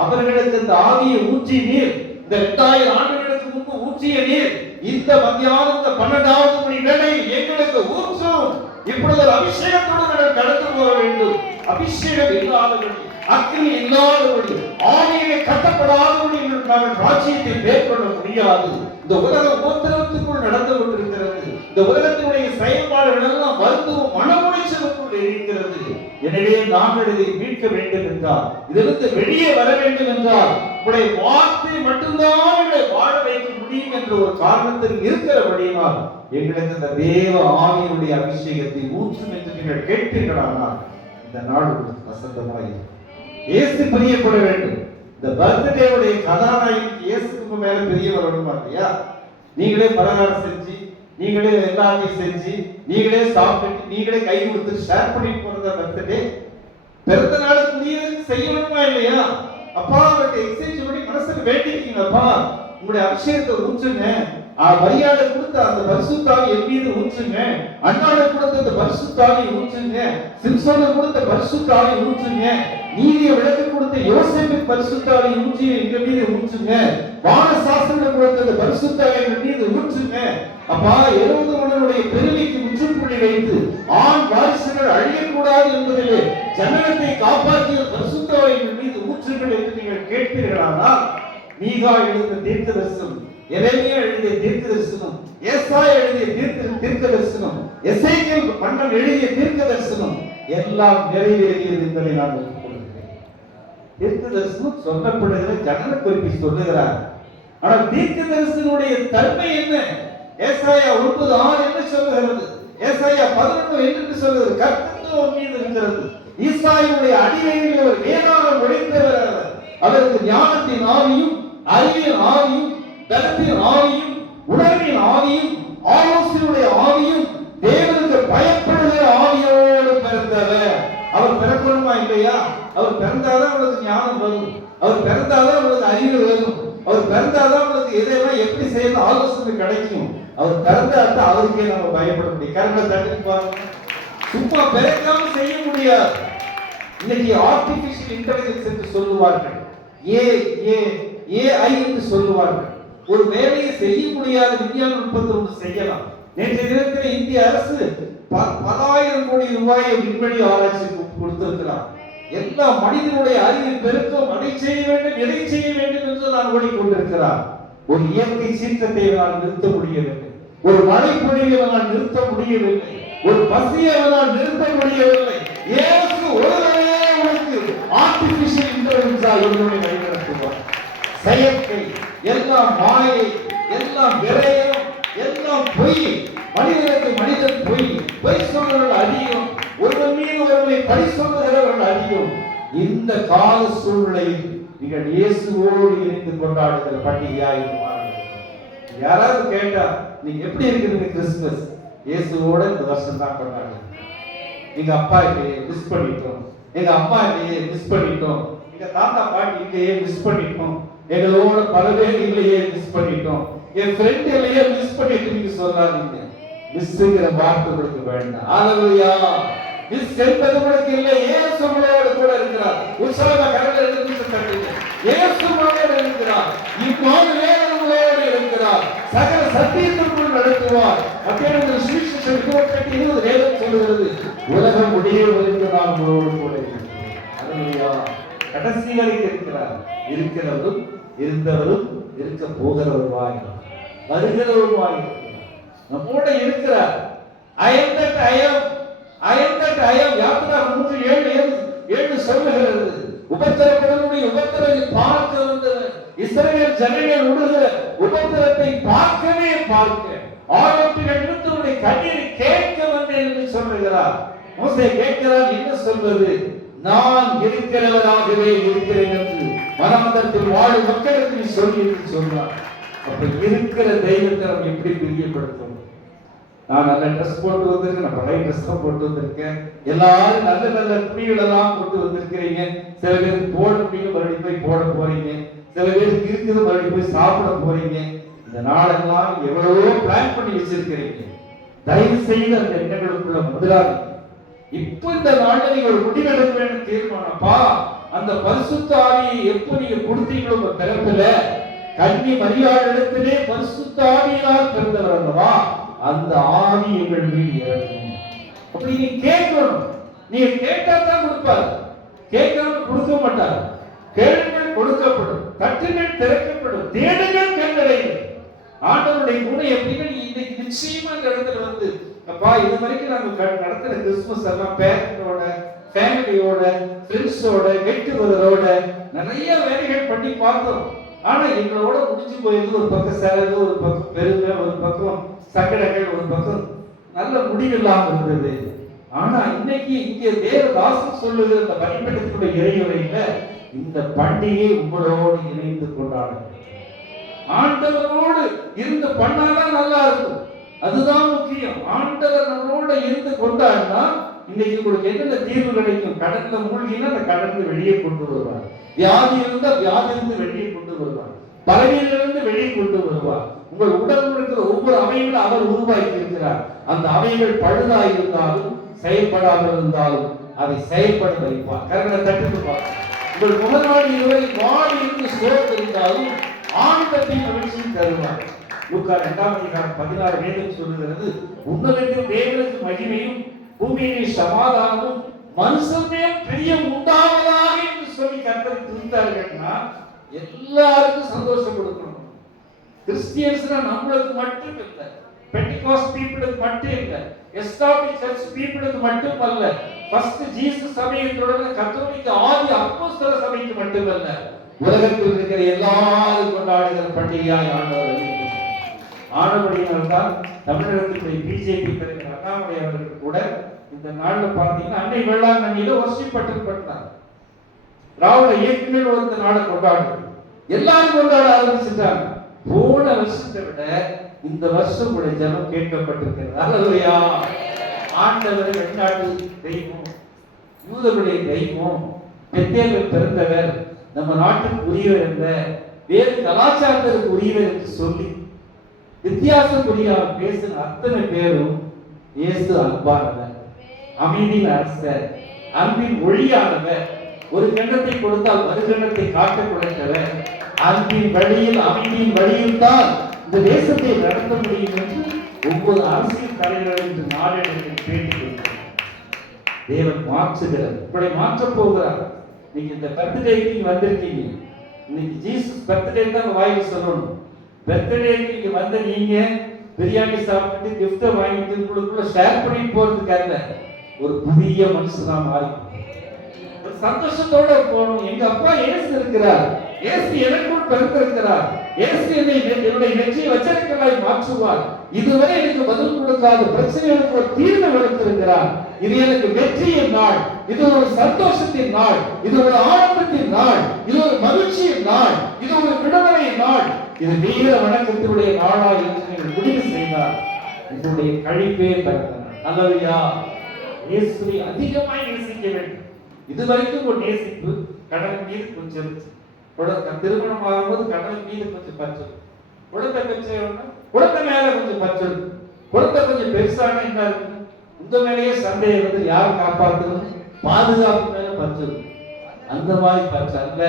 அவர்களுக்கு இந்த ஆவியை ஊற்றி நீர், இந்த 2000 ஆண்டுகளுக்கு முன்பு ஊற்றிய நீர் இந்த மத்தியானம் இந்த 12வது மணி வேளையில் எங்களுக்கு ஊற்றும். இப்பொழுது அபிஷேகத்தோடு நாங்கள் கடந்து போக வேண்டும். அபிஷேகம் இல்லாதவர்கள், அக்கினி இல்லாதபடி, ஆவியிலே கட்டப்படாதபடி நாங்கள் ராஜ்யத்தை மேற்கொள்ள முடியாது. இந்த உலக உபத்திரவத்துக்குள் நடந்து கொண்டிருக்கிறது. இந்த உலகத்தினுடைய செயல்பாடுகள் எல்லாம் வருத்தமும் மனமுடைச்சலுக்குள் இருக்கிறது. எனவே நாங்கள் இதை மீட்க வேண்டும் என்றால், இதிலிருந்து வெளியே வர வேண்டும் என்றால், உங்களுடைய வார்த்தை மட்டும்தான் எங்களை வாழ வைக்க முடியும் என்ற ஒரு காரணத்தில் இருக்கிறபடியினால் எங்களுக்கு இந்த தேவ ஆவியினுடைய அபிஷேகத்தை ஊற்றும் என்று நீங்கள் கேட்பீர்களானால் இந்த நாடு வசந்தமாக இயேசு பிரியப்பட வேண்டும். இந்த பர்த்டேவுடைய கதாநாயகி இயேசுக்கு மேல பெரிய வரணுமா இல்லையா? நீங்களே பலகாரம் செஞ்சு, நீங்களே எல்லாத்தையும் செஞ்சு, நீங்களே சாப்பிட்டு, நீங்களே கை கொடுத்து ஷேர் பண்ணிட்டு போறதா பர்த்டே? பிறந்த நாளுக்கு செய்யணுமா இல்லையா? அப்பா அவர்கிட்ட எக்ஸ்சேஞ்ச் பண்ணி மனசுக்கு வேண்டிக்கீங்கப்பா, உங்களுடைய அபிஷேகத்தை ஊற்றுங்க. மரியாதை கொடுத்த அந்த பரிசுத்தாவி என் மீது ஊற்றுங்க. அண்ணாவை கொடுத்த அந்த பரிசுத்தாவி ஊற்றுங்க. சிம்சோனை கொடுத்த பரிசுத்தாவி ஊற்றுங்க. நீதியை விளக்கு கொடுத்த யோசேப்பின் பரிசுத்தாவி ஊற்றி எங்க மீது ஊற்றுங்க. வானசாஸ்திரம் கொடுத்த அந்த பரிசுத்தாவி எங்கள் மீது ஊற்றுங்க. அப்பா, 70 மன்னனுடைய பெருமைக்கு முற்றுப்புள்ளி வைத்து ஆண் வாரிசுகள் அழியக்கூடாது என்பதிலே ஜனனத்தை காப்பாற்றிய பரிசுத்தாவி எங்கள் மீது ஊற்றுங்கள் என்று நீங்கள் கேட்பீர்களானால், மீகா எழுதிய தீர்க்கதரிசனம், எரேமியா எழுதிய தீர்க்கதரிசனம், ஏசாயா எழுதிய தீர்க்கதரிசனம், எசேக்கியேல் மன்னன் எழுதிய தீர்க்கதரிசனம் எல்லாம் நிறைவேறியது என்பதை நான் ஒப்புக்கொள்கிறேன். தீர்க்கதரிசனம் சொல்லப்படுகிற ஜனன குறிப்பை சொல்லுகிறார். ஆனால் தீர்க்கதரிசனுடைய தன்மை என்ன? ஏசாயா 9:6 என்ன சொல்லுகிறது? ஏசாயா 11 என்று சொல்லுகிறது. கர்த்தர் மீது இருக்கிறது. ஈசாயினுடைய அடிமையில் ஒரு வேதாளம் ஒழித்தவர் அவர். அவருக்கு ஞானத்தின் ஆவியும், அறிவின் ஆவியும், பலத்தின் ஆவியும், உணர்வின் ஆவியும், ஆலோசனையுடைய ஆவியும், தேவனுக்கு பயப்படுகிற ஆவியோடு பிறந்தவர். அவர் பிறக்கணுமா இல்லையா? அவர் பிறந்தாதான் அவளுக்கு ஞானம் வரும். அவர் பிறந்தாதான் அவளுக்கு அறிவு வரும். அவர் பிறந்தாதான் அவளுக்கு எதையெல்லாம் எப்படி செய்யணும் ஆலோசனை கிடைக்கும். அவர் பிறந்தாதான் அவருக்கே நம்ம பயப்பட முடியும். கரெக்டா தட்டி பாருங்க. சும்மா பிறக்காம செய்ய முடியாது. இன்னைக்கு ஆர்டிபிஷியல் இன்டெலிஜென்ஸ் என்று சொல்லுவார்கள், ஏஐ என்று சொல்லுவார்கள். ஒரு வேலையை செய்ய முடியாத விஞ்ஞான நுட்பத்தை ஒன்று செய்யலாம். நேற்றைய தினத்தில் இந்திய அரசு பல ஆயிரம் கோடி ரூபாயை விண்வெளி ஆராய்ச்சிக்கு கொடுத்திருக்கிறார். எல்லா மனிதனுடைய அறிவின் பெருக்கம் அதை செய்ய வேண்டும், எதை செய்ய வேண்டும் என்று நான் ஓடிக்கொண்டிருக்கிறார். ஒரு இயற்கை சீற்றத்தை நான் நிறுத்த முடியவில்லை. ஒரு மழை பொழிவை நான் நிறுத்த முடியவில்லை. ஒரு பசியை நான் நிறுத்த முடியவில்லை. இயேசு ஒருவரே உனக்கு ஆர்டிபிஷியல் இன்டெலிஜென்ஸா என்னுடைய வழிநடத்துவார். செயற்கை எல்லாம் மாயை, எல்லாம் விரயம், எல்லாம் பொய். மனிதனுக்கு மனிதன் பொய் சொல்றவர்கள் அதிகம். ஒருவர் மீது ஒருவரை பழி சொல்லுகிறவர்கள் அதிகம். இந்த கால சூழ்நிலையில் நீங்கள் இயேசுவோடு இணைந்து கொண்டாடுகிற பண்டிகையாக யாராவது கேட்டா நீங்க எப்படி இருக்கிறீங்க கிறிஸ்துமஸ்? இயேசுவோட இந்த வருஷம் தான் கொண்டாடுங்க. எங்க அப்பா இல்லையே மிஸ் பண்ணிட்டோம், எங்க அம்மா இல்லையே மிஸ் பண்ணிட்டோம், எங்க தாத்தா பாட்டி இல்லையே மிஸ் பண்ணிட்டோம், எங்களோட பல பேர் இல்லையே மிஸ் பண்ணிட்டோம், என் ஃப்ரெண்ட் இல்லையே மிஸ் பண்ணிட்டு நீங்க சொல்லாதீங்க. மிஸ்ங்கிற வார்த்தை உங்களுக்கு வேண்டாம். ஹalleluya. மிஸ் என்பது உங்களுக்கு இல்லை. இயேசு உங்களோடு கூட இருக்கிறார். உற்சாகமா கரங்களை எடுத்து தட்டுங்க. இயேசு உங்களோடு இருக்கிறார். இம்மானுவேல் உங்களோடு இருக்கிறார். சகல சத்தியத்திற்குள் நடத்துவார். அப்பேற்பட்ட சுவிசேஷம் 28:20 வேதம் சொல்கிறது. உலகம் முடியும் வரைக்கும் நான் உங்களோடு கூட இருக்கிறேன். ஹalleluya. கடைசி வரைக்கும் இருக்கிறார். இருக்கிறவரும் இருந்தவரும் இருக்க போகிறவருமாய் வருகிறவருமாய் நம்மோட இருக்கிறார். I am that I am. I am that I am. Yatra 3:7 சொல்லுகிறது. உபத்திரப்படுவதை உபத்திரத்தை பார்க்க வந்தவர். இஸ்ரவேல் ஜனங்கள் விடுகிற உபத்திரத்தை பார்க்கவே பார்க்க ஆரோக்கியங்கள் நிமித்தமுடைய கண்ணீரை கேட்க வந்தேன் என்று சொல்லுகிறார். மோசே கேட்கிறார், என்ன சொல்வது? நான் இருக்கிறவராகவே இருக்கிறேன் என்று வனாந்தரத்தில் வாழும் மக்களுக்கு சொல்லி என்று சொல்றார். அப்ப இருக்கிற தெய்வத்தை நம்ம எப்படி பிரியப்படுத்தணும்? நான் நல்ல ட்ரெஸ் போட்டு வந்திருக்கேன், நான் பழைய ட்ரெஸ் தான் போட்டு வந்திருக்கேன். எல்லாரும் நல்ல நல்ல துணிகள் எல்லாம் போட்டு வந்திருக்கிறீங்க. சில பேருக்கு போட முடியும், மறுபடியும் போய் போட போறீங்க. சில பேருக்கு இருக்குது, மறுபடியும் போய் சாப்பிட போறீங்க. இந்த நாளெல்லாம் எவ்வளவோ பிளான் பண்ணி வச்சிருக்கிறீங்க. தயவு செய்து அந்த எண்ணங்களுக்குள்ள முதலாளி இப்ப இந்த நாள்ல நீங்க ஒரு முடிவெடுக்க வேண்டும். தீர்மானப்பா, அந்த பரிசுத்த ஆவியை எப்போ நீங்க கொடுத்தீங்களோ உங்க பிறப்புல, கன்னி மரியாதை இடத்திலே பரிசுத்த ஆவியினால் பிறந்தவர் அல்லவா, அந்த ஆவி எங்கள் மீது இறங்கும். அப்படி நீங்க கேட்கணும். நீங்க கேட்டா தான் கொடுப்பாரு. கேட்காம கொடுக்க மாட்டார். கேளுங்கள் கொடுக்கப்படும், தட்டுங்கள் திறக்கப்படும், தேடுங்கள் கண்டடையும். ஆண்டவருடைய குணம் எப்படின்னா, நீ இன்னைக்கு நிச்சயமா இந்த இடத்துல வந்து அப்பா இது வரைக்கும் நாங்க நடத்துற கிறிஸ்துமஸ் எல்லாம் பேரண்டோட, ஃபேமிலியோட, ஃப்ரெண்ட்ஸோட, கெட் டுகெதரோட நிறைய வேலைகள் பண்ணி பார்த்தோம். ஆனா எங்களோட முடிஞ்சு போயிருந்து ஒரு பக்கம் செலவு, ஒரு பக்கம் பெருமை, ஒரு பக்கம் சங்கடங்கள், ஒரு பக்கம் நல்ல முடிவில்லாம இருந்தது. ஆனா இன்னைக்கு இங்கே தேவதாசன் சொல்லுகிற இந்த பணிபடத்துடைய இறையுறையில இந்த பண்டிகை உங்களோடு இணைந்து கொண்டாடுங்க. ஆண்டவரோடு இருந்து பண்ணாதான் நல்லா இருக்கும். அதுதான் முக்கியம். ஆண்டவர் நம்மளோட இருந்து கொண்டாடினா இன்னைக்கு உங்களுக்கு என்னென்ன தீர்வு கிடைக்கும்? கடல்ல மூழ்கினா அந்த கடல்ல வெளியே கொண்டு வருவார். வியாதி இருந்தா வியாதியிலிருந்து வெளியே கொண்டு வருவார். பலவீனத்திலிருந்து வெளியே கொண்டு வருவார். உங்கள் உடலில் இருக்கிற ஒவ்வொரு அவைகளும் அவர் உருவாக்கி இருக்கிறார். அந்த அவைகள் பழுதா இருந்தாலும் செயல்படாமல் இருந்தாலும் அதை செயல்பட வைப்பார். கரங்களை தட்டுப்பார். உங்கள் முகநாடி இதுவரை வாடி இருந்து சோர்ந்து இருந்தாலும் ஆனந்தத்தின் மகிழ்ச்சியும் தருவார். லூக்கா 2:16 வேதம் சொல்லுகிறது, உன்னதத்தில் தேவனுக்கு மகிமையும் பூமியிலே சமாதானமும் மனுஷன் மேல் பிரியம் உண்டாவதாக என்று சொல்லி கர்த்தர் துதித்தார்கள்னா எல்லாருக்கும் சந்தோஷம் கொடுக்கணும். கிறிஸ்டியன்ஸ்னா நம்மளுக்கு மட்டும் இல்லை, பெண்டிகாஸ்ட் பீப்பிளுக்கு மட்டும் இல்லை, எஸ்டாப்ளிஷ்ட் சர்ச் பீப்பிளுக்கு மட்டும் அல்ல, ஃபர்ஸ்ட் ஜீசஸ் சபையோட கத்தோலிக்க ஆதி அப்போஸ்தல சபைக்கு மட்டுமல்ல, உலகத்தில் இருக்கிற எல்லாரும் கொண்டாடுகிற பண்டிகையாய் ஆண்டவர் ஆனபடியினால்தான் தமிழகத்தினுடைய பிஜேபி தலைவர் அண்ணாமலை அவர்கள் கூட இந்த நாள்ல பார்த்தீங்கன்னா அன்னை வேளாங்கண்ணியில வர்ஷிப் பட்டார். திராவிட இயக்கங்கள் இந்த நாளை கொண்டாடுது, எல்லாரும் கொண்டாட ஆரம்பிச்சுட்டாங்க. போன வருஷத்தை விட இந்த வருஷம் கூட ஜனம் கேட்கப்பட்டிருக்கிறது. அல்லேலூயா. ஆண்டவர் வெளிநாட்டு தெய்வம், யூதர்களுடைய தெய்வம், பெத்தேலில் பிறந்தவர், நம்ம நாட்டுக்கு உரியவர் என்ற வேறு கலாச்சாரத்திற்கு உரியவர் என்று சொல்லி வித்தியாசக்குரியாக பேசின அத்தனை பேரும் இயேசு அன்பானவர், அமைதியின் அரசர், அன்பின் ஒளியானவர், ஒரு கண்ணத்தை கொடுத்தால் மறு கண்ணத்தை காட்ட கொடுத்தவர், அன்பின் வழியில் அமைதியின் வழியில் தான் இந்த தேசத்தை நடத்த முடியும் என்று ஒவ்வொரு அரசியல் தலைவர்கள் என்று நாடெடுத்து பேட்டி தேவன் மாற்றுகிறார். இப்படி மாற்றப் போகிறார். நீங்க இந்த பர்த்டேக்கு நீங்க வந்திருக்கீங்க. இன்னைக்கு ஜீசஸ் பர்த்டே தான் வாயில் சொல்லணும். பர்த்டேக்கு நீங்க வந்த நீங்க பிரியாணி சாப்பிட்டு கிஃப்ட் வாங்கிட்டு உங்களுக்குள்ள ஷேர் பண்ணிட்டு போறதுக்காக ஒரு புதிய மனுஷனா மாறி ஒரு சந்தோஷத்தோட போகணும். எங்க அப்பா இயேசு இருக்கிறார், இயேசு எனக்குள் பிறந்திருக்கிறார், இயேசு என்னுடைய வெற்றியை வச்சனங்களாய் மாற்றுவார், இதுவரை எனக்கு பதில் கொடுக்காத பிரச்சனைகளுக்கு ஒரு தீர்வு கொடுத்திருக்கிறார், இது எனக்கு வெற்றியின் நாள், இது ஒரு சந்தோஷத்தின் நாள், இது ஒரு ஆனந்தத்தின் நாள், இது ஒரு மகிழ்ச்சியின் நாள், இது ஒரு விடுதலையின் நாள், இது வீர வணக்கத்தினுடைய நாளா என்று நீங்கள் முடிவு செய்தார். உங்களுடைய கழிப்பே பிறந்தனர். அல்லேலூயா. இயேசுவை அதிகமாய் நேசிக்க வேண்டும். இதுவரைக்கும் ஒரு நேசிப்பு கடல் மீது கொஞ்சம் திருமணம் ஆகும்போது கடல் மீது கொஞ்சம் பற்று, குழந்தை பெற்றோம்னா குழந்தை மேல கொஞ்சம் பற்று, குழந்தை கொஞ்சம் பெருசான என்ன இருக்கு உங்க மேலேயே சந்தேகம் வந்து யார் காப்பாற்றணும், பாதுகாப்பு மேல பற்று. அந்த மாதிரி பற்று அல்ல.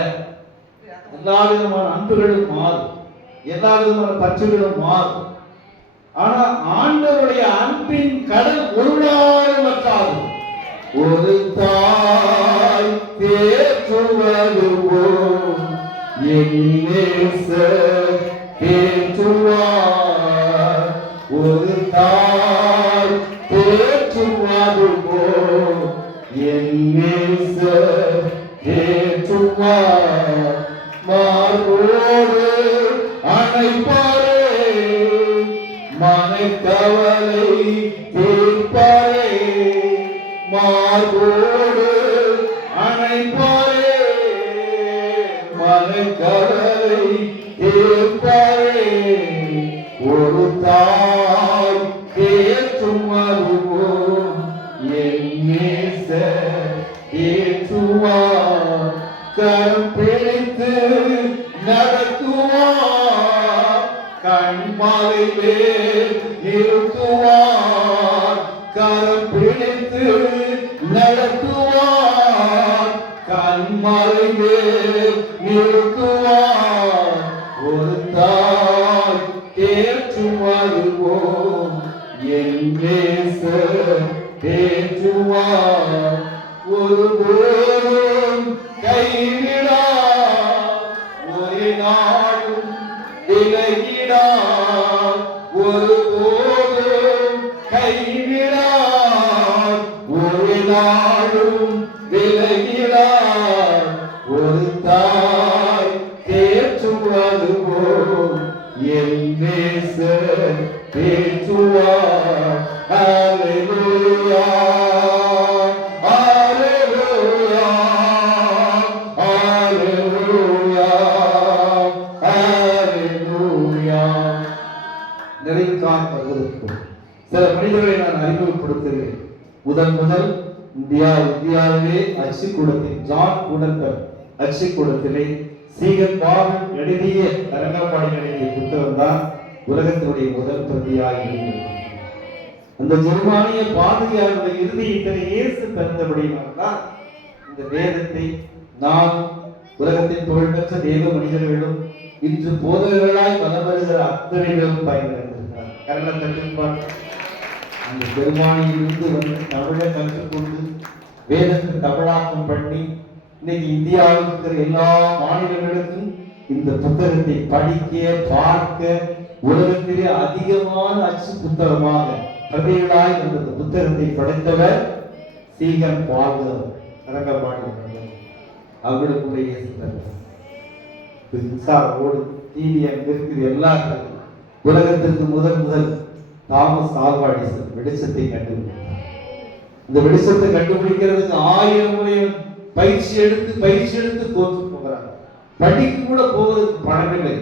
எல்லா விதமான அன்புகளும் மாறும், எல்லா விதமான பற்றுகளும் மாறும். ஆனா ஆண்டவருடைய அன்பின் கடல் ஒரு நாள் வற்றாது. ஒரு தாய் தேற்றுவது போல் என் நேசர் தேற்றுவார். ஒரு தாய் தேற்றுவது போல் என் நேசர் தேற்றுவார். மார்போடு அணைப்பாரே, மனக்கவலை தீர்ப்பாரே, மார்போடு அணைப்பாரே, மனக்கவலை தீர்ப்பாரே. ஒரு தாய் தேற்றும் அதுவும் என் நேசர் தேற்றுவார். கரம் பிடித்து நடத்துவார், கண்மாலையிலே நிறுத்துவார். கரம் பிடித்து நடத்துவார், கண்மாலையிலே நிறுத்துவார். ஒரு தாய் தேற்றுவார் என் நேசர் தேற்றுவார். ஒரு போதும் ஒரு நாளும் விலகிடார், ஒருபோதும் கைவிடார், ஒரு நாளும் விலகிடார். ஒரு தாய் தேற்றுவது போல் என் நேசர் தேற்றுவார். அல்லேலூயா, அல்லேலூயா, அல்லேலூயா, அல்லேலூயா. நிறைவு காண்பதற்கு சில மனிதர்களை நான் அறிமுகப்படுத்துகிறேன். முதல் இந்தியாவிலே அச்சுக்கூடத்தில் ஜான் கூடத்தர் அச்சுக்கூடத்திலே சீகன் பாவன் எழுதிய அரங்கப்பாடி எழுதிய புத்தகம் தான் உலகத்தினுடைய முதல் பிரதியாக இருந்தது. அந்த ஜெர்மானிய பாதிரியாருடைய இருதயத்திலே இயேசு பிறந்தபடியினால்தான் இந்த வேதத்தை நாம் உலகத்தின் புகழ்பெற்ற தேவ மனிதர்களும் இன்று போதகர்களாய் வலம் வருகிற அத்தனை பேரும் பயன்படுத்திருக்கிறார். கரண தட்டுப்பாடு அந்த ஜெர்மானியிலிருந்து வந்து தமிழை கற்றுக்கொண்டு வேதத்தை தமிழாக்கம் பண்ணி இன்னைக்கு இந்தியாவில் இருக்கிற எல்லா மாநிலங்களுக்கும் இந்த புத்தகத்தை படிக்க பார்க்க உலகத்திலே அதிகமான அச்சு புத்தகமாக பிரதிகளாய் அந்த புத்தகத்தை படைத்தவர் சீகன் பால்கர் அரங்கபாடி அவர்களுக்குடைய மின்சாரோடு டிவி அங்க இருக்குது எல்லாரும். உலகத்திற்கு முதல் தாமஸ் ஆல்வா எடிசன் வெளிச்சத்தை கண்டுபிடித்தார். இந்த வெளிச்சத்தை கண்டுபிடிக்கிறதுக்கு 1000 முறை பயிற்சி எடுத்து தோற்று போகிறார். படிக்க கூட போவதற்கு பணமில்லை.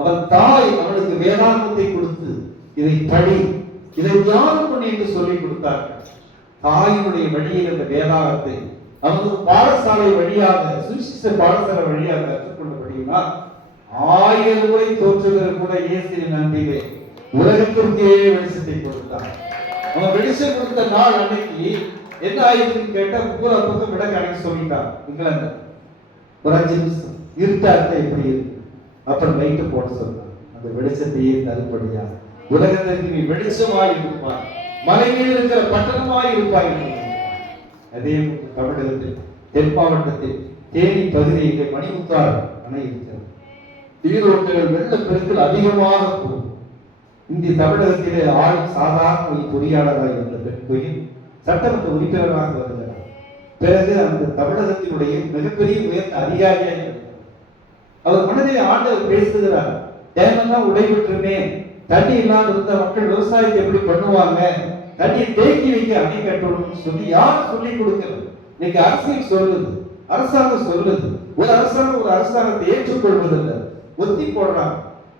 அவன் தாய் அவனுக்கு வேதாந்தத்தை கொடுத்து இதை படி, இதை தியானம் பண்ணி என்று சொல்லிக் கொடுத்தார்கள். தாயினுடைய வழியில் அந்த வேதாகத்தை அவங்க பாடசாலை வழியாக சுவிசேஷ பாடசாலை வழியாக கற்றுக்கொண்டபடினா 1000 முறை தோற்றுகிற கூட இயேசுவின் அன்பிலே உலகத்திற்கே வெளிச்சத்தை கொடுத்தார். அவன் வெளிச்சம் கொடுத்த நாள் அன்னைக்கு என்ன ஆயிடுச்சுன்னு கேட்டா பூரா பக்கம் விட கணக்கு சொல்லிட்டான். இங்கிலாந்து ஒரு 5 நிமிஷம் இருட்டாட்ட எப்படி இருக்கு, அப்புறம் லைட்டு போட சொன்னான். அந்த வெளிச்சத்தையே தருப்படியா உலகத்திற்கு நீ வெளிச்சமாய் இருப்பாய், மலை மீது இருக்கிற பட்டணமாய் இருப்பாய். அதே தமிழகத்தில் தென் மாவட்டத்தில் தேனி பகுதியில் மணிமுத்தாறு அணை இருக்கிறது. நீரோட்டங்கள் வெள்ளப்பெருக்கில் அதிகமாக போகும். இந்திய தமிழகத்திலே ஆளும் சாதாரண பொறியாளராக இருந்த பெண் கோயில் சட்டமன்ற உறுப்பினராக வருகிறார். பிறகு அந்த தமிழகத்தினுடைய மிகப்பெரிய உயர்ந்த அதிகாரியாக அவர் மனதிலே ஆண்டவர் பேசுகிறார். டேமெல்லாம் உடைபெற்றுமே, தண்ணி இல்லாமல் இருந்த மக்கள் விவசாயத்தை எப்படி பண்ணுவாங்க, தண்ணியை தேக்கி வைக்க அணை கட்டணும்னு சொல்லி யார் சொல்லிக் கொடுக்கிறது? இன்னைக்கு அரசியல் சொல்லுது, அரசாங்கம் சொல்லுது. ஒரு அரசாங்கத்தை ஏற்றுக்கொள்வதில்லை, ஒத்தி போடுறாங்க.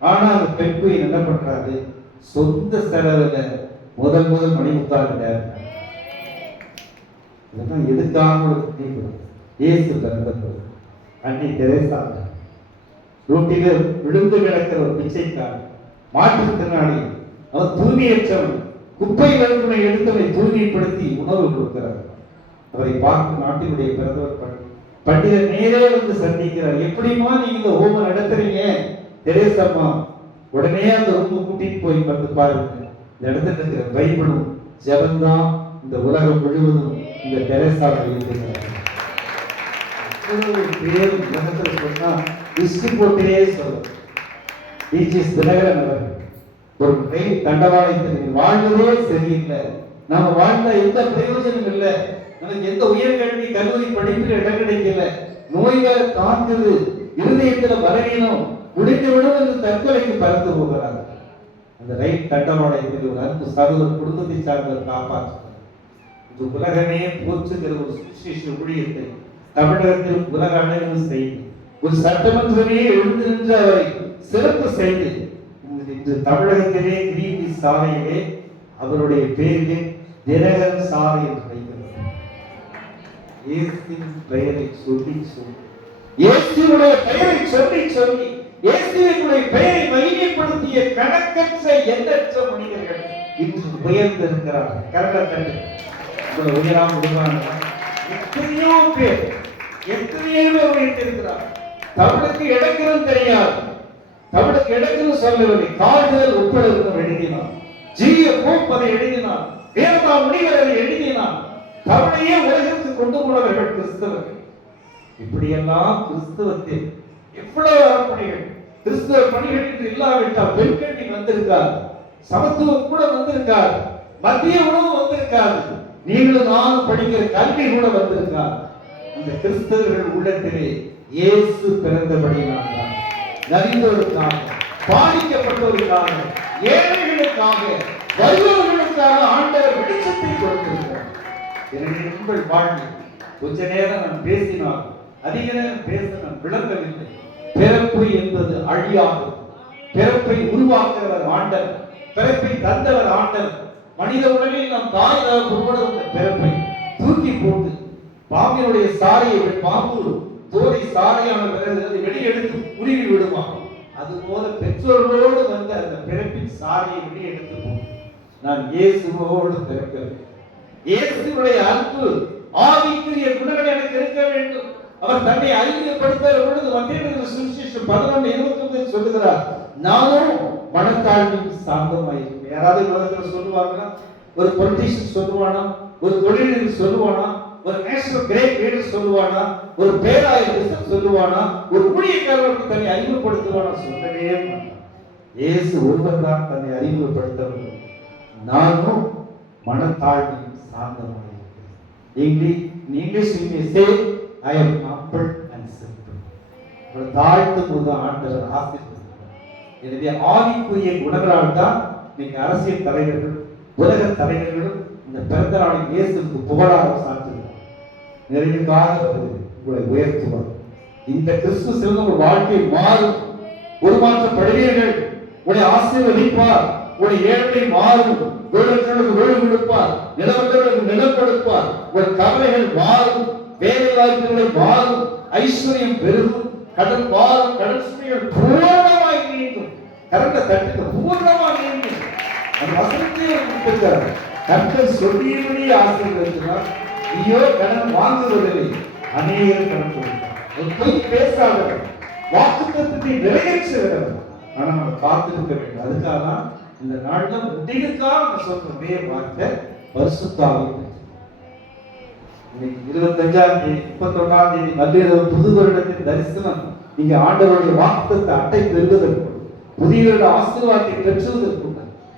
ஆனா அந்த பெண் கோயில் என்ன பண்றாரு? சொந்த செலவுல முதல் மணிமுத்தாறு இதெல்லாம் எதுக்காக இயேசு பிறந்தது. அன்னை தெரேசா ரோட்டில விழுந்து கிடக்கிற ஒரு பிச்சைக்காரன், மாற்றுத்திறனாளி, அவன் தூய்மையற்றவன், குப்பையில் இருக்கிறவனை எடுத்தவனை தூய்மைப்படுத்தி உணவு கொடுக்கிறார். அவரை பார்த்து நாட்டினுடைய பிரதமர் பண்டிதர் நேரே வந்து சந்திக்கிறார். எப்படிமா நீங்க இந்த ஹோமம் நடத்துறீங்க தெரேசம்மா? உடனே அந்த ரூம் கூட்டிட்டு போய் வந்து பாருங்க. இந்த இடத்துல இருக்கிற பைபிளும் ஜெபந்தான் இந்த உலகம் முழுவதும் இந்த தெரேசாவை எழுதுகிறார். பேர் உலகத்தில் சொன்னா லிஸ்ட் போட்டே சொல்லும். தினகரன் அவர்கள் ஒரு முறை தண்டவாளத்தில் வாழ்வதே சரியில்லை, நாம வாழ்ந்த எந்த பிரயோஜனம் இல்லை, நமக்கு எந்த உயர்கல்வி கல்லூரி படிப்பில் இடம் கிடைக்கல, நோய்கள் தாக்குது, இருதயத்துல பலவீனம், முடிந்துவிடும் என்று தற்கொலைக்கு பறந்து போகிறார். அந்த ரைட் தண்டவாளத்தில் ஒரு அன்பு சகோதரர் குடும்பத்தை சார்ந்தவர் காப்பாற்ற இந்த உலகமே போற்றுகிற ஒரு சுவிசேஷ ஊழியத்தை தமிழகத்தில் உலக அளவில் செய்து ஒரு சட்டமன்றமே எழுந்து நின்று அவரை சிறப்பு செய்து இன்று தமிழகத்திலே கிரீடி சாலையிலே அவருடைய பேரிலே தினகரன் சாலை என்று வைக்கிறார். இயேசுவின் பெயரை சொல்லி இயேசுவுடைய பெயரை சொல்லி இயேசுவினுடைய பெயரை மகிமைப்படுத்திய கணக்கற்ற எண்ணற்ற மனிதர்கள் இன்று உயர்ந்திருக்கிறார்கள். கரகத்தட்டு உயராம விடுவாங்க. எத்தனையோ பேர் உயர்ந்திருக்கிறார். தமிழுக்கு இடங்களும் தெரியாது, தமிழுக்கு இடங்களும் சொல்லவில்லை. காடுதல் உட்பட எழுதினார், ஜீய போப்பதை எழுதினார், வேதா முனிவர் அதை எழுதினார். தமிழையே உலகிற்கு கொண்டு போனவர்கள் கிறிஸ்தவர்கள். இப்படியெல்லாம் கிறிஸ்தவத்தில் எவ்வளவு அறப்பணிகள், கிறிஸ்தவ பணிகள் என்று இல்லாவிட்டால் பெண்கட்டி வந்திருக்கார், சமத்துவம் கூட வந்திருக்கார், மத்திய உணவு வந்திருக்காது, நீங்களும் நானும் படிக்கிற கல்வி கூட வந்திருக்கார். அந்த கிறிஸ்தவர்கள் உள்ளத்திலே இயேசு பிறந்தபடியினால் தான் நலிந்தோருக்காக, பாதிக்கப்பட்டோருக்காக, ஏழைகளுக்காக, வருபவர்களுக்காக ஆண்டவர் வெளிச்சத்தை கொடுத்திருக்கிறார். எனவே உங்கள் வாழ்வில் கொஞ்ச நேரம் நான் பேசினால், அதிக நேரம் பேச நான் விளங்கவில்லை. பிறப்பு என்பது அழியாதது. பிறப்பை உருவாக்குறவர் ஆண்டவர், பிறப்பை தந்தவர் ஆண்டவர். மனித உடலில் நாம் தாய் தகப்பனோடு பிறப்பை தூக்கி போட்டு பாம்பினுடைய சாரையை, பாம்பு தோலை சாரையான பிறகு வெளியெடுத்து உருவி விடுவான். அதுபோல பெற்றோர்களோடு வந்த அந்த பிறப்பின் சாரையை வெளியெடுத்து போட்டு நான் இயேசுவோடு பிறக்கிறேன். இயேசுடைய அன்பு ஆவிக்குரிய குணங்கள் எனக்கு இருக்க வேண்டும். அவர் தன்னை அறிமுகப்படுத்துகிற பொழுது மத்தேயு சுவிசேஷம் 11:29 சொல்லுகிறார், நானும் மனத்தாழ்மையும் சாந்தமாயிருக்கும். யாராவது உலகத்தில் சொல்லுவாங்கன்னா, ஒரு பொலிட்டிஷியன் சொல்லுவானா, ஒரு தொழிலதிபர் சொல்லுவானா, ஒரு நேஷனல் கிரேட் லீடர் சொல்லுவானா, ஒரு பேராயர் சொல்லுவானா, ஒரு ஊழியக்காரருக்கு தன்னை அறிமுகப்படுத்துவானா? சொல்லவே மாட்டான். இயேசு ஒருவர் தான் தன்னை அறிமுகப்படுத்தவர். நானும் மனத்தாழ்மையும் சாந்தமாயிருக்கிறேன். English we may say, I am humble and simple. தாழ்த்தும் போது ஆண்டவர் ஆசீர்வதிக்கிறார். எனவே ஆவிக்குரிய குணங்களால் தான் இன்னைக்கு அரசியல் தலைவர்கள், உலக தலைவர்களும் இந்த பிறந்த நாளில் இயேசுக்கு புகழாக சாற்றுகிறார். நிறைய காலம் உங்களை உயர்த்துவார். இந்த கிறிஸ்து செல்வம் உங்கள் வாழ்க்கை மாறும், உருமாற்றப்படுவீர்கள். உங்களை ஆசீர்வதிப்பார். உங்கள் ஏழை மாறும், வீடுகளுக்கு வீடு கொடுப்பார், நிலவர்களுக்கு நிலம் கொடுப்பார். உங்கள் கவலைகள் மாறும், வேலை வாய்ப்புகளை மாறும், ஐஸ்வர்யம் பெருகும், கடல் மாறும், கடல் சுமைகள் பூர்ணமாய் நீங்கும். கரண்ட தட்டுக்கு பூர்ணமாய் நீங்கும். அந்த வசனத்தையே கொடுத்திருக்கிறார். கர்த்தர் சொல்லியபடி ஆசீர்வதிக்கிறார். நீயோ கடன் வாங்குவதில்லை, அநேகர் கடன் கொடுக்கிறார். பொய் பேசாதவர், வாக்குத்தத்தத்தை நிறைவேற்றுகிறவர். ஆனா நம்ம காத்திருக்க வேண்டும். அதுக்காக தான் இந்த நாள்ல முடிவுக்காக சொல்ற ஒரே வார்த்தை பரிசுத்த ஆவி. இன்னைக்கு 25ஆம் தேதி 31ஆம் தேதி நள்ளிரவு புது வருடத்தின் தரிசனம். நீங்க ஆண்டவருடைய வாக்குத்தத்த அட்டை பெறுவதற்கு, புதிய வருட ஆசீர்வாதத்தை பெற்றுவதற்கு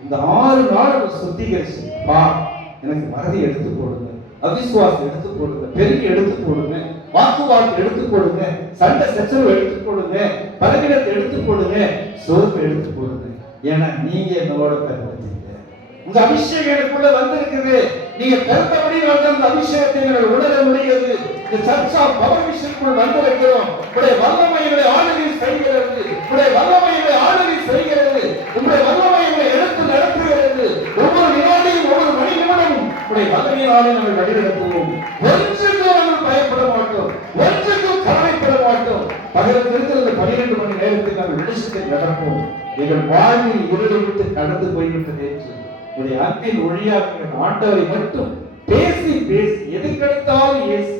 இந்த 6 நாள் சுத்திகரிச்சு, எனக்கு மறதி எடுத்து போடுங்க, அவிசுவாசம் எடுத்து போடுங்க, பெருகி எடுத்து போடுங்க, வாக்குவாதத்தை எடுத்து போடுங்க, சண்டை சச்சரவு எடுத்து போடுங்க, பலவீனத்தை எடுத்து போடுங்க, சோர்வை எடுத்து போடுங்க. ஏன்னா நீங்க என்னோட பிறந்தீங்க. உங்க அபிஷேகம் எனக்குள்ள வந்திருக்குது. நீங்க பிறந்தபடி வந்த அந்த அபிஷேகத்தை எங்கள் உணர முடியாது. இந்த சர்ச் ஆஃப் பவர் மிஷனுக்குள் வந்திருக்கிறோம். உடைய வல்லமைகளை ஆளுகை செய்கிறது, உடைய வல்லமைகளை ஆளுகை செய்கிறது, உங்களுடைய வல்லமைகளை எடுத்து நடத்துகிறது. ஒவ்வொரு வினாடியும், ஒவ்வொரு மணி நிமிடமும் உடைய வல்லமையினாலே நாங்கள் வழிநடத்துவோம். ஒன்றுக்கும் நாங்கள் பயப்பட மாட்டோம், ஒன்றுக்கும் கவலைப்பட மாட்டோம். பகலுக்கு இருக்கிற 12 மணி நேரத்தில் நாங்கள் வெளிச்சத்தை நடப்போம். எங்கள் வாழ்வில் இருளை விட்டு கடந்து போய்விட்டது என்று உடைய அன்பின் ஒளியாக ஆண்டவரை மட்டும் பேசி பேசி, எதுக்கெடுத்தாலும் இயேசு,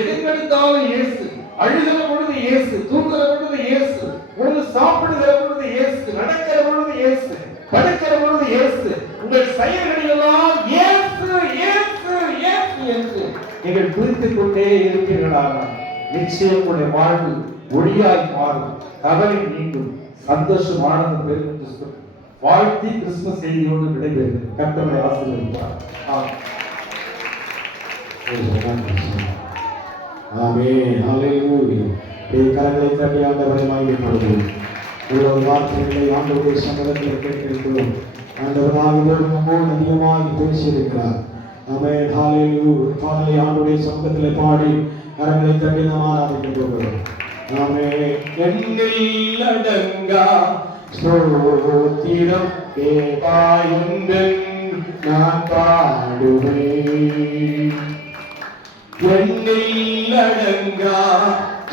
எதுக்கெடுத்தாலும் இயேசு, அழுகிற பொழுது இயேசு, தூங்குற பொழுது இயேசு, பொழுது சாப்பிடுகிற பொழுது இயேசு, நடக்கிற பொழுது இயேசு, படுக்கிற பொழுது இயேசு, உங்கள் செயல்களில் எல்லாம் இயேசு இயேசு இயேசு என்று நீங்கள் குறித்துக் கொண்டே இருப்பீர்களானால் நிச்சயம் உங்களுடைய வாழ்வு ஒளியாய் மாறும், கவலை நீங்கும், சந்தோஷம் ஆனந்தம் பெறும் என்று சொல்லி வாழ்த்தி கிறிஸ்துமஸ் செய்தியோடு விடைபெறுகிறேன். கர்த்தரை ஆசீர்வதிப்பார். ஆமென். ஹல்லேலூயா. கரங்களை தட்டி ஆண்டவரை மகிமைப்படுத்துவோம். ஒரு வார்த்தைகளை ஆண்டவருடைய சமூகத்தில் கேட்டிருக்கிறோம். ஆண்டவர் ஆவியோடு நம்மோடு அதிகமாக பேசியிருக்கிறார். ஆமென். ஹல்லேலூயா. பாடலை ஆண்டவருடைய சமூகத்தில் பாடி கரங்களை தட்டி நாம் ஆராதிக்க போகிறோம். ஆமென். எண்ணில் அடங்கா ஸ்தோத்திரம் தேவாயுங்கள் நான் பாடுவேன். எண்ணில் அடங்கா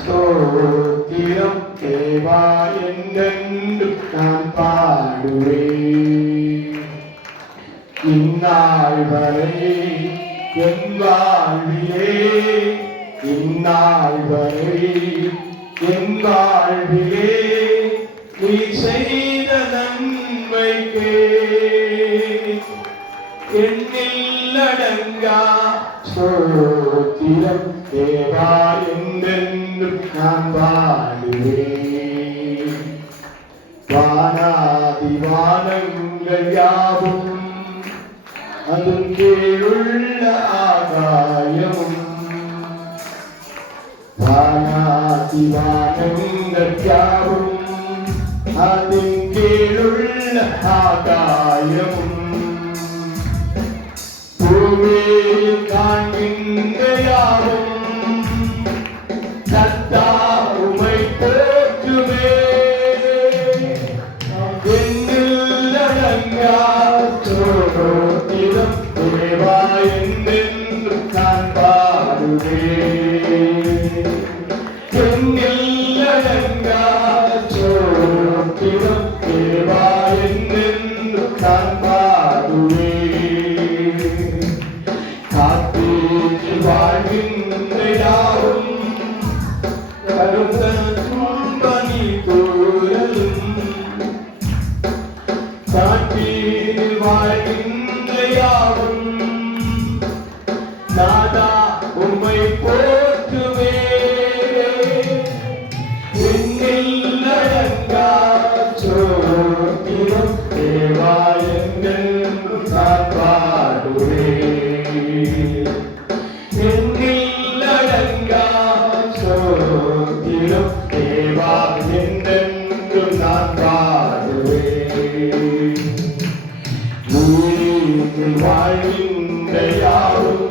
ஸ்தோத்திரம் தேவாயுங்கள் நான் பாடுவேன். இந்நாள் வரை என் வாழ்விலே, இந்நாள் வரை என் வாழ்விலே நீ செய்த நன்மைக்கே எண்ணில் அடங்கா ஸ்தோத்திரம் தேவா என்றென்றும் நான் வாழுவேன். வானங்கள் யாவும் அதன் கீழுள்ள ஆகாயமும் வானாதி வானங்கள் யாவும் அதன் கீழுள்ள ஆகாயமும் பூமியில் காண்கின்ற யாவும் கர்த்தா உம்மை போற்றுமே. என்னில் அடங்கா ஸ்தோத்திரம் தேவா என்றென்று நான் பாடுவேன். என்னில் அடங்கா ஸ்தோத்திரம் தேவா என்றென்று நான் பாடுவேன். காத்தீரில் வாழ்கின்ற யாவும் கருத்த துன்பனி தூரலும் காத்தீரில் வாழ்கின்ற யாவும் நாதா உம்மை போற்றுவே. என்னில் அடங்கா ஸ்தோத்திரம் தேவா என்றென்று நான் பாடுவேன். என்னில் அடங்கா ஸ்தோத்திரம் தேவா என்றென்று நான் பாடுவேன். பூமியில் வாழ்கின்ற யாவும்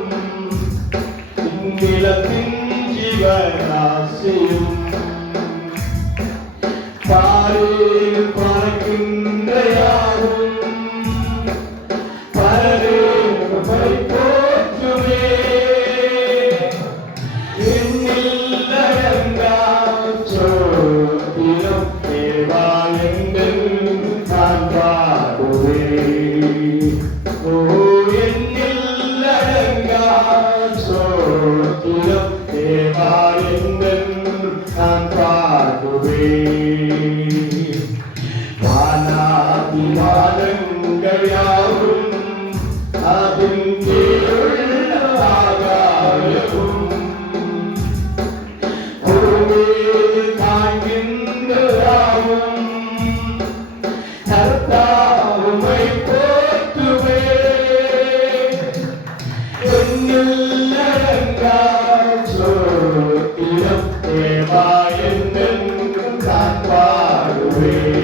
நிலத்தின் ஜீவராசியும் பாரில் பறக்கின்ற யாவும் பரதேவரை போற்றுமே. என்னில் அடங்கா ஸ்தோத்திரம் தேவா என்றென்று நான் பாடுவேன். ஓ என்னில் அடங்கா ஸ்தோத்திரம் தேவா என்றென்று நான் பாடுவேன். வானாதி வானங்கள் யாவும் அதின் கீழுள்ள ஆகாயமும் பூமியில் காண்கின்ற யாவும் கர்த்தா உம்மை போற்றுவே. என்னில் அடங்கா ஸ்தோத்திரம் தேவா என்றென்று நான் பாடுவேன்.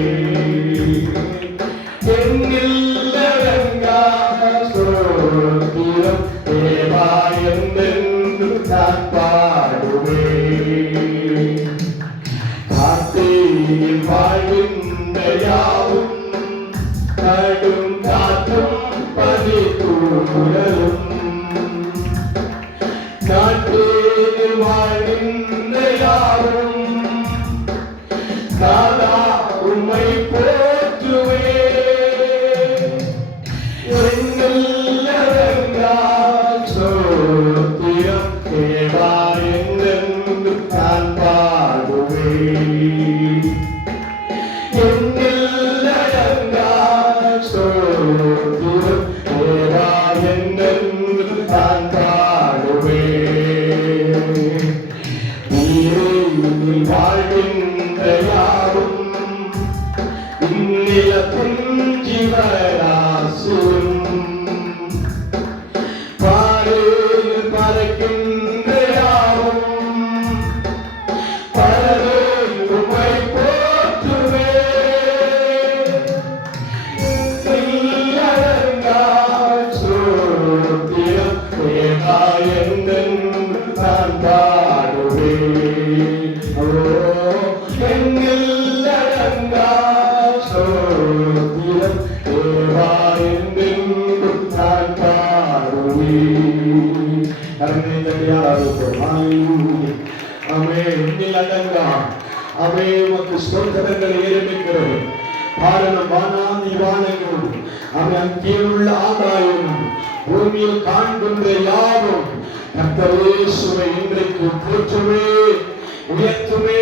என்னில் அடங்கா ஸ்தோத்திரம் தேவா என்றென்று நான் பாடுவேன். காத்தீரில் வாழ்கின்ற யாவும் கடும் காற்றும் பனித்தூறலும் நாட்டில் வாழ்கின்ற யாவும் நாதா உம்மை போற்றுவே. என்னில் அடங்கா ஸ்தோத்திரம் தேவா என்றென்று நான் பாடுவேன். என்னில் அடங்கா ஸ்தோத்திரம் தேவா என்றென்று நான் பாடுவேன். நீரில் வாழ்கின்ற யாவும் இந்நிலத்தின் ஜீவராசியும் பாரில் பறக்கின்ற யாவும் பரதே உம்மை போற்றுவே. என்னில் அடங்கா ஸ்தோத்திரம் தேவா என்றென்று நான் பாடுவேன். ஓ என்னில் அடங்கா ஸ்தோத்திரம் தேவா என்றென்று நான் பாடுவேன். கரங்களை தட்டி ஆராதிப்போம். ஹல்லேலூயா. ஆமென். என்னில் அடங்கா அவே உமக்கு ஸ்தோத்திரங்களை ஏறெடுக்கிறோம். பாரணம் வானாதி வானங்களும் அவன் கீழுள்ள ஆகாயமும் பூமியில் காண்கின்ற யாவும் கர்த்தர் இயேசுவை இன்றைக்கு போற்றுவே, உயர்த்துவே.